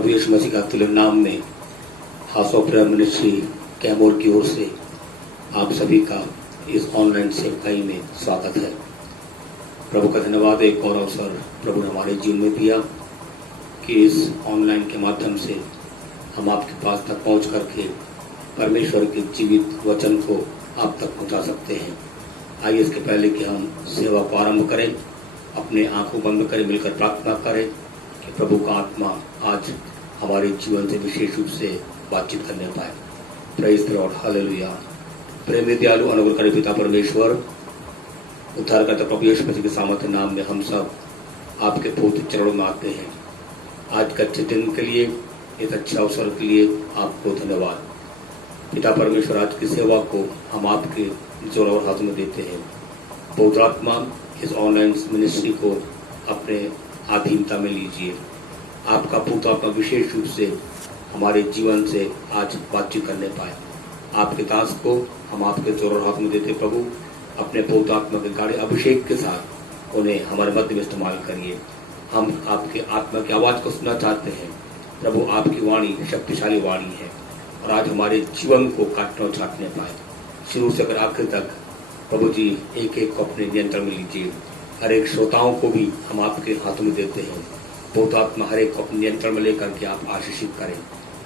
प्रभु यीशु मसीह का तुल्य नाम में house of prayer ministry Kaimur की ओर से आप सभी का इस ऑनलाइन सेवकाई में स्वागत है। प्रभु का धन्यवाद, एक और अवसर प्रभु ने हमारे जीवन में दिया कि इस ऑनलाइन के माध्यम से हम आपके पास तक पहुंच करके परमेश्वर के जीवित वचन को आप तक पहुंचा सकते हैं। आइए इसके पहले कि हम सेवा को आरंभ करें, अपने आंखों बंद करें, मिलकर प्रार्थना करें कि प्रभु का आत्मा आज हमारे जीवन से विशेष रूप से बातचीत करने पाए। Praise the Lord, hallelujah. प्रेम दयालु अनुग्रहकारी पिता परमेश्वर, उद्धारकर्ता प्रभु यीशु मसीह के सामर्थ्य नाम में हम सब आपके पवित्र चरणों में आते हैं। आज के अच्छे दिन के लिए, इस अच्छे अवसर के लिए आपको धन्यवाद। पिता परमेश्वर, आज की सेवा को हम आपके जोर और हाथों में देते हैं। पवित्र आत्मा इस ऑनलाइन मिनिस्ट्री को अपने अधीनता में लीजिए। आपका पवित्र आत्मा विशेष रूप से हमारे जीवन से आज बातचीत करने पाए। आपके दास को हम आपके जोर और हाथ में देते प्रभु, अपने पवित्र आत्मा के गाढ़े अभिषेक के साथ उन्हें हमारे मध्य में इस्तेमाल करिए। हम आपके आत्मा की आवाज को सुनना चाहते हैं प्रभु। आपकी वाणी शक्तिशाली वाणी है और आज हमारे जीवन को काटने और छाटने पाए, शुरू से अगर आखिर तक प्रभु जी एक एक को अपने नियंत्रण में लीजिए। हर एक श्रोताओं को भी हम आपके हाथों में देते हैं। पवित्र आत्मा हर एक को अपने नियंत्रण में लेकर के आप आशीषित करें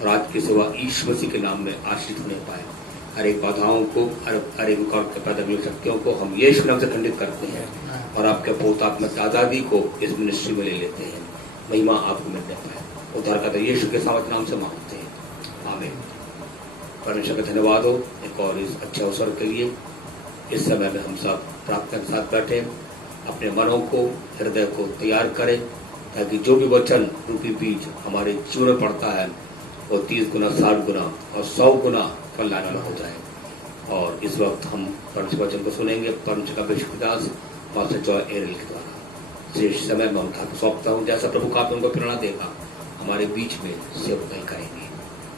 और आज की सेवा यीशु मसीह के नाम में आशीषित होने पाए। हर एक बाधाओं को, हर एक रुकावट पैदा हुई शक्तियों को हम यीशु नाम से खंडित करते हैं और आपके पवित्र आत्मा की आजादी को इस मिनिस्ट्री में ले लेते हैं। महिमा आपको मिलने पाए। उद्धारकर्ता यीशु के सामर्थ्य नाम से मांगते हैं, आमीन। परमेश्वर का धन्यवाद हो एक और इस अच्छे अवसर के लिए। इस समय में हम सब प्रार्थना के साथ बैठे अपने मनों को, हृदय को तैयार करें ताकि जो भी वचन रूपी बीज हमारे जीवन में पड़ता है वो 30 गुना, 60 गुना और 100 गुना फल लाने वाला हो जाए। और इस वक्त हम परमेश्वर वचन को सुनेंगे। परमेश्वर का अभिषिक्त दास पास्टर जॉय एरल के द्वारा शेष समय में उनका सौंपता हूँ। जैसा प्रभु का उनको प्रेरणा देगा हमारे बीच में सेवकाई करेंगे।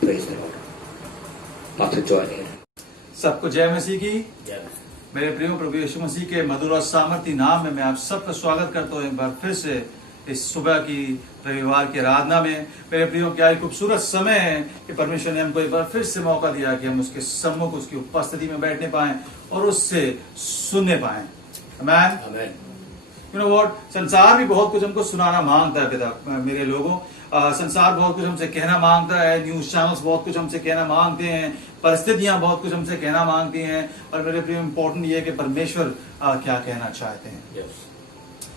Praise the Lord. Pastor Joy Errol. सबको जय मसीह की। जय मेरे प्रिय प्रभु यीशु मसीह के मधुर और सामर्थी नाम में मैं आप सबका स्वागत करता हूँ एक बार फिर से इस सुबह की रविवार की आराधना में। मेरे प्रियो, क्या एक खूबसूरत समय है कि परमेश्वर ने हमको एक बार फिर से मौका दिया कि हम उसके सम्मुख, उसकी उपस्थिति में बैठने पाएं और उससे सुनने पाएं। आमीन, आमीन। यू नो व्हाट, संसार भी बहुत कुछ हमको सुनाना मांगता है पिता मेरे लोगों। संसार बहुत कुछ हमसे कहना मांगता है, न्यूज चैनल्स बहुत कुछ हमसे कहना मांगते हैं, परिस्थितियां बहुत कुछ हमसे कहना मांगती हैं। और मेरे प्रिय, इंपॉर्टेंट ये है कि परमेश्वर क्या कहना चाहते हैं।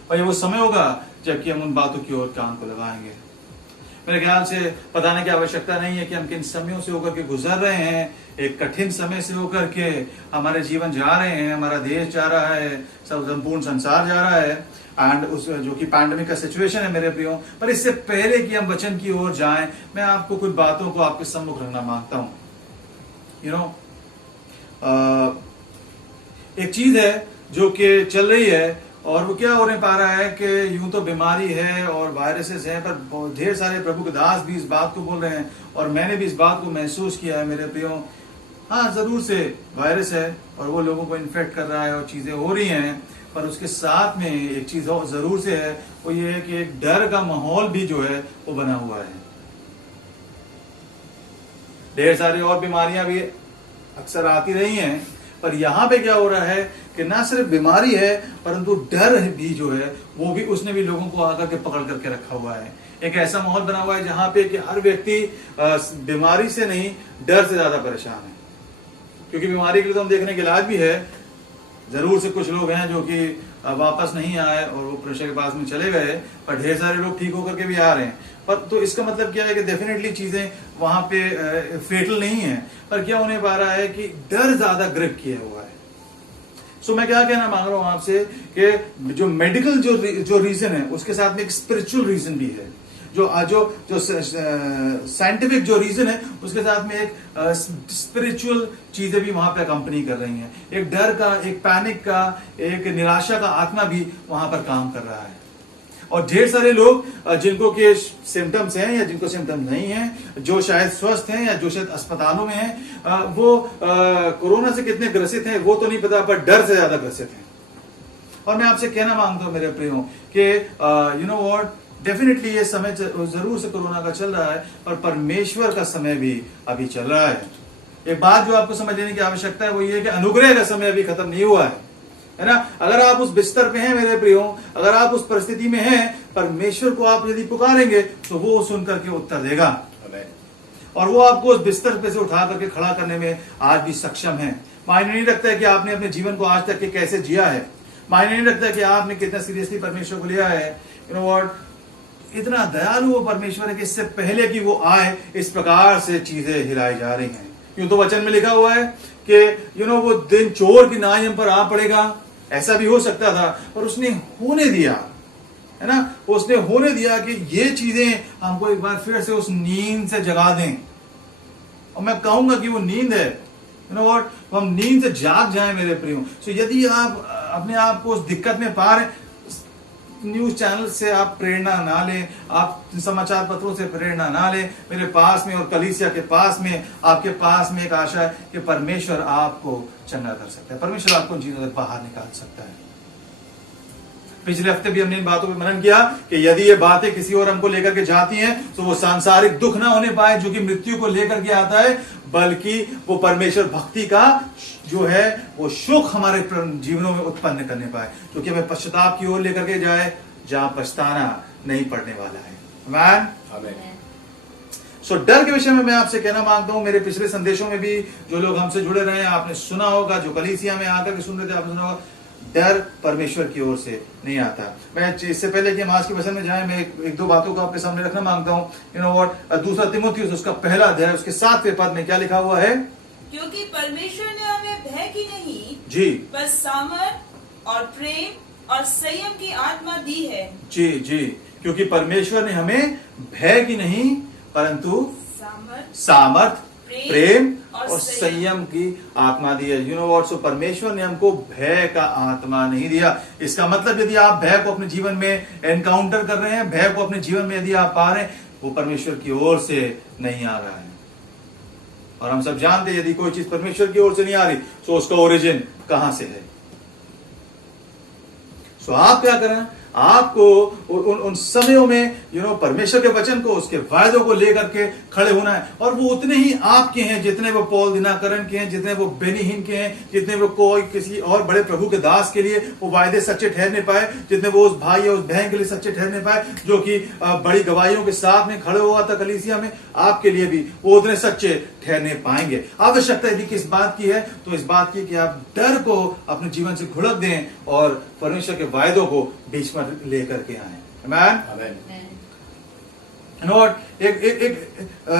और ये वो समय होगा जबकि हम उन बातों की ओर कान को लगाएंगे। मेरे ख्याल से बताने की आवश्यकता नहीं है कि हम किन समयों से होकर के गुजर रहे हैं। एक कठिन समय से होकर के हमारे जीवन जा रहे हैं, हमारा देश जा रहा है, सब संपूर्ण संसार जा रहा है, एंड उस जो कि पैंडेमिक का सिचुएशन है मेरे प्रियो। पर इससे पहले कि हम वचन की ओर जाएं, मैं आपको कुछ बातों को आपके सम्मुख रखना मांगता हूं। यू नो, एक चीज है जो कि चल रही है और वो क्या होने पा रहा है कि यूं तो बीमारी है और वायरसेस हैं, पर ढेर सारे प्रभु के दास भी इस बात को बोल रहे हैं और मैंने भी इस बात को महसूस किया है मेरे प्रियो। हाँ, जरूर से वायरस है और वो लोगों को इन्फेक्ट कर रहा है और चीजें हो रही हैं, पर उसके साथ में एक चीज जरूर से है, वो ये है कि एक डर का माहौल भी जो है वो बना हुआ है। ढेर सारी और बीमारियां भी अक्सर आती रही हैं, पर यहाँ पे क्या हो रहा है कि ना सिर्फ बीमारी है परंतु डर भी जो है वो भी उसने भी लोगों को आकर के पकड़ करके रखा हुआ है। एक ऐसा माहौल बना हुआ है जहां पे कि हर व्यक्ति बीमारी से नहीं, डर से ज्यादा परेशान है। क्योंकि बीमारी के लिए तो हम देखने के इलाज भी है। जरूर से कुछ लोग हैं जो कि वापस नहीं आए और वो परमेश्वर के पास में चले गए, पर ढेर सारे लोग ठीक होकर के भी आ रहे हैं। पर तो इसका मतलब क्या है कि डेफिनेटली चीजें वहां पे फेटल नहीं है, पर क्या होने पा रहा है कि डर ज्यादा ग्रिप किया हुआ है। सो मैं क्या कहना मांग रहा हूं आपसे कि जो मेडिकल जो रीजन है उसके साथ में एक स्पिरिचुअल रीजन भी है। जो साइंटिफिक जो रीजन है उसके साथ में एक स्पिरिचुअल चीजें भी वहां पे कंपनी कर रही हैं। एक डर का, एक पैनिक का, एक निराशा का आत्मा भी वहां पर काम कर रहा है। और ढेर सारे लोग जिनको के सिम्टम्स हैं या जिनको सिम्टम्स नहीं हैं, जो शायद स्वस्थ हैं या जो शायद अस्पतालों में हैं, वो कोरोना से कितने ग्रसित हैं वो तो नहीं पता, पर डर से ज्यादा ग्रसित हैं। और मैं आपसे कहना मांगता हूं मेरे प्रियो कि यू नो व्हाट, डेफिनेटली ये समय जरूर से कोरोना का चल रहा है, पर परमेश्वर का समय भी अभी चल रहा है। एक बात जो आपको समझ लेने की आवश्यकता है वो ये है कि अनुग्रह का समय अभी खत्म नहीं हुआ है ना। अगर आप उस बिस्तर पे हैं मेरे प्रियो, अगर आप उस परिस्थिति में हैं, परमेश्वर को आप यदि पुकारेंगे तो वो सुन करके उत्तर देगा, और वो आपको उस बिस्तर पे से उठा करके खड़ा करने में आज भी सक्षम है। मायने नहीं रखता है कि आपने अपने जीवन को आज तक के कैसे जिया है, मायने नहीं रखता है कि आपने कितना सीरियसली परमेश्वर को लिया है। यू नो व्हाट, इतना दयालु वो परमेश्वर है कि इससे पहले कि वो आए इस प्रकार से चीजें हिलाई जा रही हैं। यूं तो वचन में लिखा हुआ है कि वो दिन चोर की नाई हम पर आ पड़ेगा, ऐसा भी हो सकता था, पर उसने होने दिया, है ना। उसने होने दिया कि ये चीजें हमको एक बार फिर से उस नींद से जगा दें, और मैं कहूंगा कि वो नींद है, व्हाट, हम नींद से जाग जाएं मेरे प्रियो। सो यदि आप अपने आप को उस दिक्कत में पा रहे, न्यूज चैनल से आप प्रेरणा ना लें, आप समाचार पत्रों से प्रेरणा ना लें। मेरे पास में और कलीसिया के पास में, आपके पास में एक आशा है कि परमेश्वर आपको चंगा कर सकता है, परमेश्वर आपको उन चीजों से बाहर निकाल सकता है। पिछले हफ्ते भी हमने इन बातों पर मनन किया कि यदि ये बातें किसी और हमको लेकर के जाती हैं तो वो सांसारिक दुख ना होने पाए जो कि मृत्यु को लेकर के आता है, बल्कि वो परमेश्वर भक्ति का जो है वो सुख हमारे जीवनों में उत्पन्न करने पाए, क्योंकि हमें पश्चाताप की ओर लेकर के जाए जहां पछताना नहीं पड़ने वाला है। आमीन, आमीन। सो डर के विषय में मैं आपसे कहना मांगता हूं, मेरे पिछले संदेशों में भी जो लोग हमसे जुड़े रहे हैं आपने सुना होगा, जो कलीसिया में आकर के सुन रहे थे आपने सुना होगा, डर परमेश्वर की ओर से नहीं आता। मैं इससे पहले कि हम आज के वचन में जाएं, मैं एक दो बातों को आपके सामने रखना मांगता हूं। यू नो व्हाट, दूसरा तिमुथियुस उसका पहला अध्याय उसके 7वें पद में क्या लिखा हुआ है? क्योंकि परमेश्वर ने हमें भय की नहीं जी, बस सामर्थ और प्रेम और संयम की आत्मा दी है। जी जी, क्योंकि परमेश्वर ने हमें भय की नहीं परंतु सामर्थ, प्रेम और संयम की आत्मा दी है। यू नो व्हाट, सो परमेश्वर ने हमको भय का आत्मा नहीं दिया। इसका मतलब यदि आप भय को अपने जीवन में एनकाउंटर कर रहे हैं, भय को अपने जीवन में यदि आप पा रहे हैं, वो परमेश्वर की ओर से नहीं आ रहा है। और हम सब जानते हैं यदि कोई चीज परमेश्वर की ओर से नहीं आ रही तो उसका ओरिजिन कहां से है। सो आप क्या करें, आपको उन समयों में परमेश्वर के वचन को, उसके वायदों को लेकर के खड़े होना है, और वो उतने ही आपके हैं जितने वो पौल दिनाकरण के हैं, जितने वो बेनीहीन के हैं, जितने वो कोई किसी और बड़े प्रभु के दास के लिए वो वायदे सच्चे ठहरने पाए, जितने वो उस भाई या उस बहन के लिए सच्चे ठहरने पाए जो कि बड़ी गवाहियों के साथ में खड़े हुआ था कलीसिया में, आपके लिए भी वो उतने सच्चे ठहरने पाएंगे। आवश्यकता यदि किस बात की है तो इस बात की कि आप डर को अपने जीवन से घुड़क दें और परमेश्वर के वायदों को बीच में लेकर के आए। आमीन। एक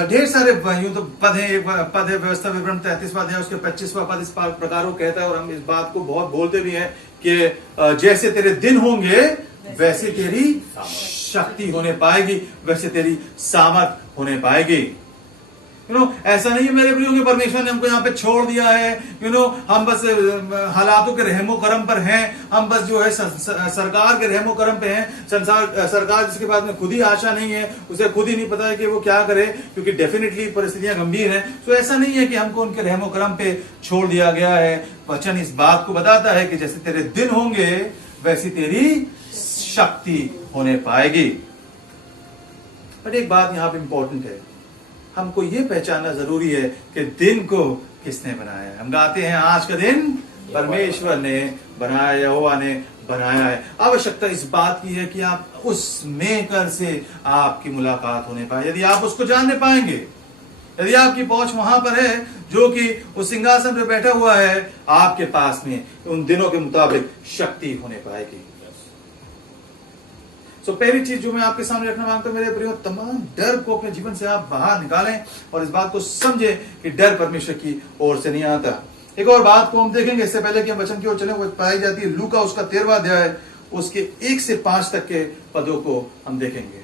ढेर सारे यूं तो पद है, एक पद है व्यवस्था विवरण 33वां अध्याय उसके 25वां पद इस प्रकार को कहता है, और हम इस बात को बहुत बोलते भी हैं कि जैसे तेरे दिन होंगे वैसे तेरी शक्ति होने पाएगी, वैसे तेरी सामर्थ होने पाएगी। ऐसा नहीं है मेरे प्रियो कि परमेश्वर ने हमको यहाँ पे छोड़ दिया है, हम बस हालातों के रहमो करम पर हैं, हम बस जो है सरकार के रहमो करम पे हैं। सरकार जिसके पास में खुद ही आशा नहीं है, उसे खुद ही नहीं पता है कि वो क्या करे, क्योंकि डेफिनेटली परिस्थितियां गंभीर हैं। तो ऐसा नहीं है कि हमको उनके रहमो करम पे छोड़ दिया गया है। वचन इस बात को बताता है कि जैसे तेरे दिन होंगे वैसी तेरी शक्ति होने पाएगी। पर एक बात यहाँ पे इंपॉर्टेंट है, हमको ये पहचानना जरूरी है कि दिन को किसने बनाया है। हम गाते हैं आज का दिन परमेश्वर ने बनाया, यहोवा ने बनाया है। आवश्यकता इस बात की है कि आप उस मेकर से आपकी मुलाकात होने पाए। यदि आप उसको जानने पाएंगे, यदि आपकी पहुंच वहां पर है जो कि उस सिंहासन पर बैठा हुआ है, आपके पास में उन दिनों के मुताबिक शक्ति होने पाएगी। तो पहली चीज जो मैं आपके सामने रखना मांगता हूं मेरे प्रियो, तमाम डर को अपने जीवन से आप बाहर निकालें और इस बात को समझें कि डर परमेश्वर की ओर से नहीं आता। एक और बात को हम देखेंगे इससे पहले कि हम वचन की ओर चलें, वो पाई जाती है लूका उसका 13वां अध्याय उसके 1 से 5 तक के पदों को हम देखेंगे।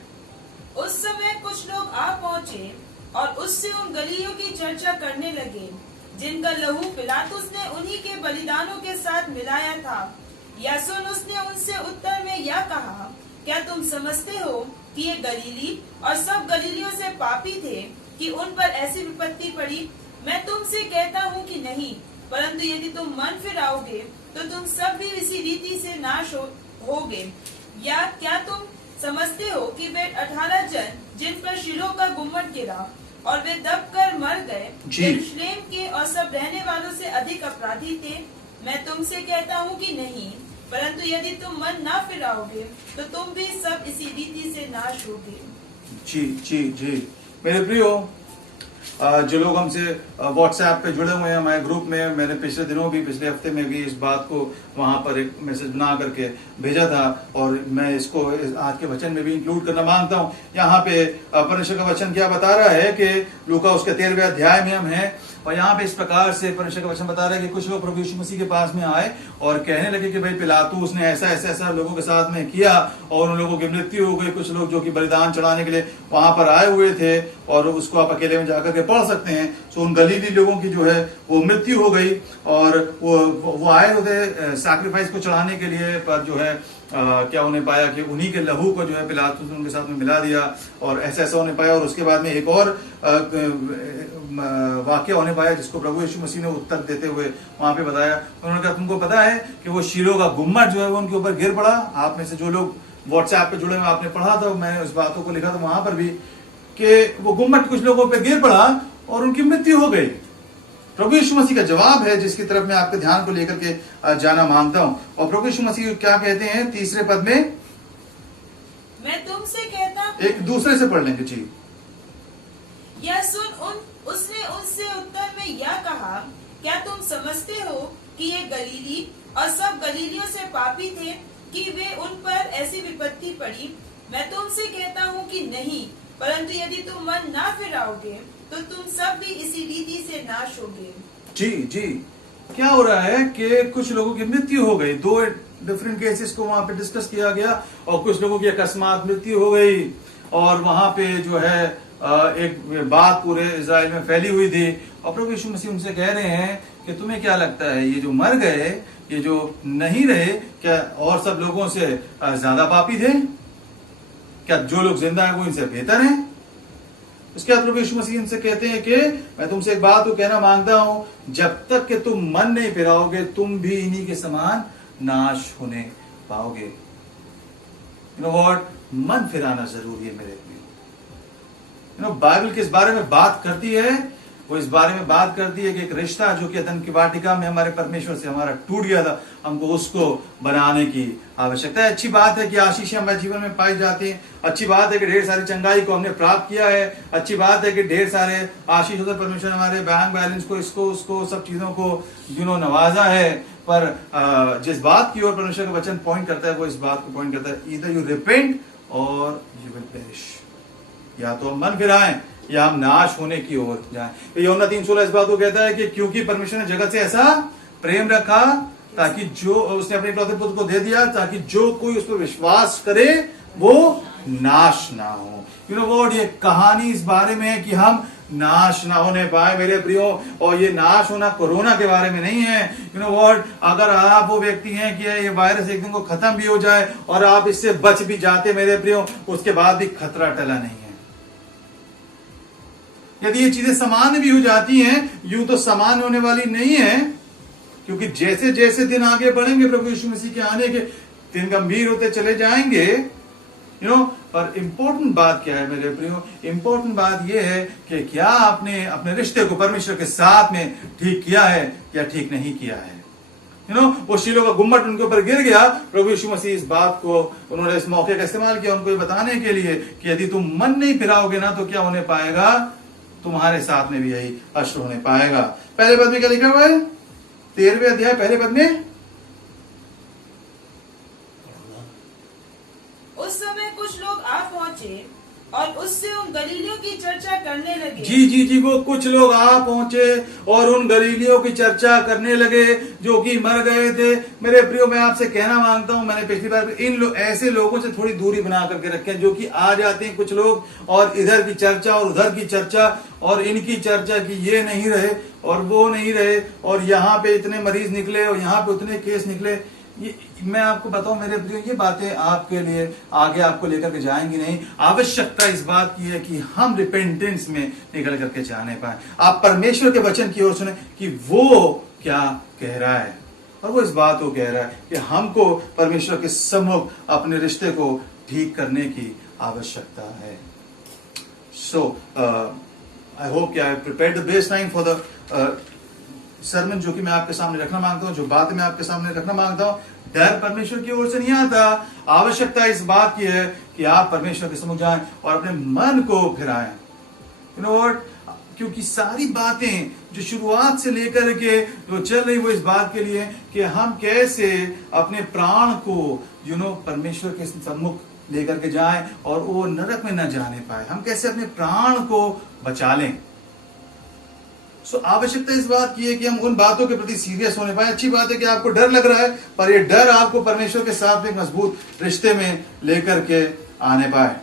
उस समय कुछ लोग आ पहुंचे और उससे उन गलीलों की चर्चा करने लगे जिनका लहू पिलातुस ने उन्हीं के बलिदानों के साथ मिलाया था। यासोन उसने उनसे उत्तर में यह कहा, क्या तुम समझते हो कि ये गलीली और सब गलीलियों से पापी थे कि उन पर ऐसी विपत्ति पड़ी? मैं तुमसे कहता हूँ कि नहीं, परंतु यदि तुम मन फिराओगे तो तुम सब भी इसी रीति से नाश होगे। या क्या तुम समझते हो कि वे 18 जन जिन पर शिलो का गुम्मट गिरा और वे दबकर मर गए, जी। यरूशलेम के और सब रहने वालों से अधिक अपराधी थे? मैं तुमसे कहता हूँ कि नहीं, परंतु यदि तुम मन ना फिराओगे तो तुम भी सब इसी रीति से नाश होगे। जी जी जी मेरे प्रियो, जो लोग हमसे व्हाट्सएप पे जुड़े हुए हैं हमारे ग्रुप में, मैंने पिछले दिनों भी, पिछले हफ्ते में भी इस बात को वहां पर एक मैसेज बना करके भेजा था और मैं इसको आज के वचन में भी इंक्लूड करना मांगता हूं। यहाँ पे परमेश्वर का वचन क्या बता रहा है कि लूका उसके 13वें अध्याय में हम हैं और यहाँ पे इस प्रकार से परमेश्वर का वचन बता रहा है कि कुछ लोग प्रभु यीशु मसीह के पास में आए और कहने लगे कि भाई पिलातूस ने ऐसा ऐसा ऐसा लोगों के साथ में किया और उन लोगों की मृत्यु हो गई। कुछ लोग जो कि बलिदान चढ़ाने के लिए वहां पर आए हुए थे और उसको आप अकेले में जाकर के पढ़ सकते हैं। तो उन गलीली लोगों की जो है वो मृत्यु हो गई और वो आए होते सैक्रिफाइस को चढ़ाने के लिए, पर जो है क्या उन्हें पाया कि उन्हीं के लहू को जो है पिलातूस ने उनके साथ में मिला दिया और ऐसा ऐसा उन्हें पाया। और उसके बाद में एक और वाक्य होने पाया जिसको प्रभु यीशु मसीह ने उत्तर देते हुए वहां पे बताया। उन्होंने कहा तुमको पता है कि वो शीलो का गुम्मट जो है वो उनके ऊपर गिर पड़ा। आप में से जो लोग व्हाट्सएप पे जुड़े हुए आपने पढ़ा था, मैंने उस बातों को लिखा था वहां पर भी कि वो गुम्मट कुछ लोगों पे गिर पड़ा और उनकी मृत्यु हो गई। प्रभु यीशु मसीह का जवाब है जिसकी तरफ मैं आपके ध्यान को लेकर के जाना मांगता हूं। और प्रभु यीशु मसीह क्या कहते हैं 3 पद में, मैं तुमसे कहता हूँ, एक दूसरे से पढ़ लेंगे जी। यह सुन उसने उनसे उत्तर में यह कहा, क्या तुम समझते हो कि ये गलीली और सब गलीलियों से पापी थे कि वे उन पर ऐसी विपत्ति पड़ी? मैं तुमसे कहता हूँ कि नहीं, परंतु यदि तुम मन ना फिराओगे तो तुम सब भी इसी रीति से नाश होगे। जी जी क्या हो रहा है कि कुछ लोगों की मृत्यु हो गई। 2 डिफरेंट केसेस को वहां पे डिस्कस किया गया और कुछ लोगों की अकस्मात मृत्यु हो गई और वहां पे जो है एक बात पूरे इजराइल में फैली हुई थी। और प्रभु यीशु मसीह उनसे कह रहे हैं कि तुम्हें क्या लगता है ये जो मर गए, ये जो नहीं रहे, क्या और सब लोगों से ज्यादा पापी थे? क्या जो लोग जिंदा है वो इनसे बेहतर हैं? उसके बाद प्रभु यीशु मसीह इनसे कहते हैं कि मैं तुमसे एक बात को कहना मांगता हूं, जब तक कि तुम मन नहीं फिराओगे तुम भी इन्हीं के समान नाश होने पाओगे। यू नो व्हाट, मन फिराना जरूरी है मेरे प्रियो। यू नो बाइबल किस बारे में बात करती है? वो इस बारे में बात करती है कि एक रिश्ता जो कि अदन की वाटिका में हमारे परमेश्वर से हमारा टूट गया था, हमको उसको बनाने की आवश्यकता है। अच्छी बात है कि आशीषें हमारे जीवन में पाई जाती हैं। अच्छी बात है कि ढेर सारी चंगाई को हमने प्राप्त किया है। अच्छी बात है कि ढेर सारे आशीष होते परमेश्वर हमारे बैंक बैलेंस को, इसको उसको सब चीजों को नवाजा है। पर जिस बात की ओर परमेश्वर का वचन पॉइंट करता है वो इस बात को पॉइंट करता है, ईदर यू रिपेंट और यू विल पेरिश। या तो हम मन फिराएं या हम नाश होने की ओर जाएं। तो यूहन्ना 3:16 इस बात को कहता है कि क्योंकि परमेश्वर ने जगत से ऐसा प्रेम रखा ताकि जो उसने अपने इकलौते पुत्र को दे दिया ताकि जो कोई उस पर विश्वास करे वो नाश ना हो। यू नो व्हाट, ये कहानी इस बारे में है कि हम नाश ना होने पाए मेरे प्रियो। और ये नाश होना कोरोना के बारे में नहीं है। यू नो व्हाट, अगर आप वो व्यक्ति हैं कि ये वायरस एक दिन को खत्म भी हो जाए और आप इससे बच भी जाते मेरे प्रियो, उसके बाद भी खतरा टला नहीं है। यदि ये चीजें सामान्य भी हो जाती हैं, यूं तो सामान्य होने वाली नहीं है, क्योंकि जैसे जैसे दिन आगे बढ़ेंगे प्रभु यीशु मसीह के आने के दिन गंभीर होते चले जाएंगे। यू नो, पर इंपॉर्टेंट बात क्या है मेरे प्रियो? इंपॉर्टेंट बात यह है कि क्या आपने अपने रिश्ते को परमेश्वर के साथ में ठीक किया है या ठीक नहीं किया है। यू नो, वो शीलो का गुम्मट उनके ऊपर गिर गया। प्रभु यीशु मसीह इस बात को, उन्होंने इस मौके का इस्तेमाल किया उनको बताने के लिए कि यदि तुम मन नहीं फिराओगे ना तो क्या होने पाएगा, तुम्हारे साथ में भी यही अश्र होने पाएगा। पहले पद में क्या लिखा हुआ है? 13वें अध्याय पहले पद में, उस समय कुछ लोग आ पहुंचे और उससे उन गलीलियों की चर्चा करने लगे। जी वो कुछ लोग आ पहुंचे और उन गलीलियों की चर्चा करने लगे जो कि मर गए थे। मेरे प्रियो, मैं आपसे कहना मांगता हूं, मैंने पिछली बार ऐसे लोगों से थोड़ी दूरी बना करके रखें जो कि आ जाते हैं कुछ लोग और इधर की चर्चा और उधर की चर्चा और इनकी चर्चा की ये नहीं रहे और वो नहीं रहे और यहाँ पे इतने मरीज निकले और यहाँ पे उतने केस निकले। ये मैं आपको बताऊं मेरे प्रियो, ये बातें आपके लिए आगे आपको लेकर के जाएंगी नहीं। आवश्यकता इस बात की है कि हम रिपेंटेंस में निकल करके जाने पाए। आप परमेश्वर के वचन की ओर सुने कि वो क्या कह रहा है और वो इस बात को कह रहा है कि हमको परमेश्वर के सम्मुख अपने रिश्ते को ठीक करने की आवश्यकता है। सो आई होप कि I prepared the base line for the sermon जो कि मैं आपके सामने रखना मांगता हूं, जो बात मैं आपके सामने रखना मांगता हूं। डर परमेश्वर की ओर से नहीं आता, आवश्यकता इस बात की है कि आप परमेश्वर के सम्मुख जाएं और अपने मन को फिराएं। यू नो व्हाट, क्योंकि सारी बातें जो शुरुआत से लेकर के जो चल रही वो इस बात के लिए कि हम कैसे अपने प्राण को परमेश्वर के सम्मुख लेकर के जाएं और वो नरक में न जाने पाए, हम कैसे अपने प्राण को बचा लें। सो आवश्यकता इस बात की है कि हम उन बातों के प्रति सीरियस होने पाए। अच्छी बात है कि आपको डर लग रहा है, पर ये डर आपको परमेश्वर के साथ एक मजबूत रिश्ते में लेकर के आने पाए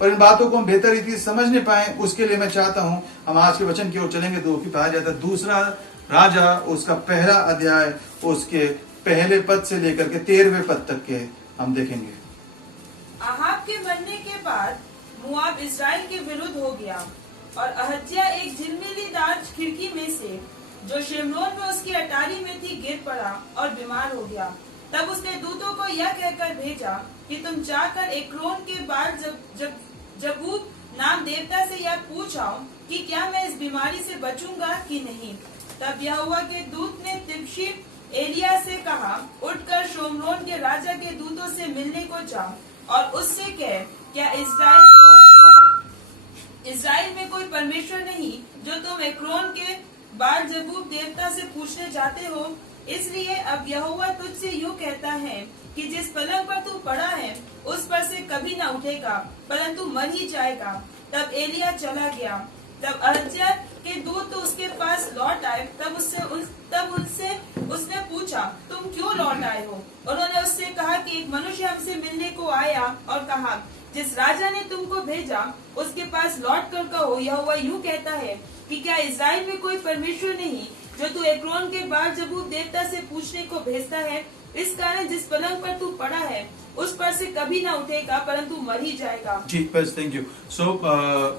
और इन बातों को हम बेहतर रीति से समझने पाए। उसके लिए मैं चाहता हूं हम आज के वचन की ओर चलेंगे, तो कि पाया जाता है दूसरा राजा उसका पहला अध्याय उसके पहले पद से लेकर के 13वें पद तक के हम देखेंगे। अहाब के मरने के बाद मोआब इस्राएल के विरुद्ध हो गया और अहज्या एक झिलमिलीदार खिड़की में से जो शेमरोन में उसकी अटारी में थी गिर पड़ा और बीमार हो गया। तब उसने दूतों को यह कहकर भेजा कि तुम जाकर एक्रोन के बाद जबूत नाम देवता से यह पूछ आओ कि क्या मैं इस बीमारी से बचूंगा कि नहीं। तब यहोवा के दूत ने तिब्शी एलिया से कहा, उठकर शोमरोन के राजा के दूतों से मिलने को जा और उससे कह, क्या इस्राएल में कोई परमेश्वर नहीं जो तुम एक्रोन के बाल जबूब देवता से पूछने जाते हो। इसलिए अब यहोवा तुझसे यूँ कहता है कि जिस पलंग पर तू पड़ा है उस पर से कभी न उठेगा, परंतु मर ही जाएगा। तब एलिया चला गया। तब अहज्या के दूत तो उसके पास लौट आए। तब उनसे उसने पूछा, तुम क्यों लौट आए हो? उन्होंने उससे कहा कि एक मनुष्य हमसे मिलने को आया और कहा, जिस राजा ने तुमको भेजा उसके पास लौट कर कहो, यहोवा यूँ कहता है कि क्या इस्राएल में कोई परमेश्वर नहीं जो तू एक्रोन के बाल जबूब देवता से पूछने को भेजता है। इस कारण जिस पलंग पर तू पड़ा है उस पर से कभी ना उठेगा, परंतु मर ही जाएगा। जी बस, थैंक यू। सो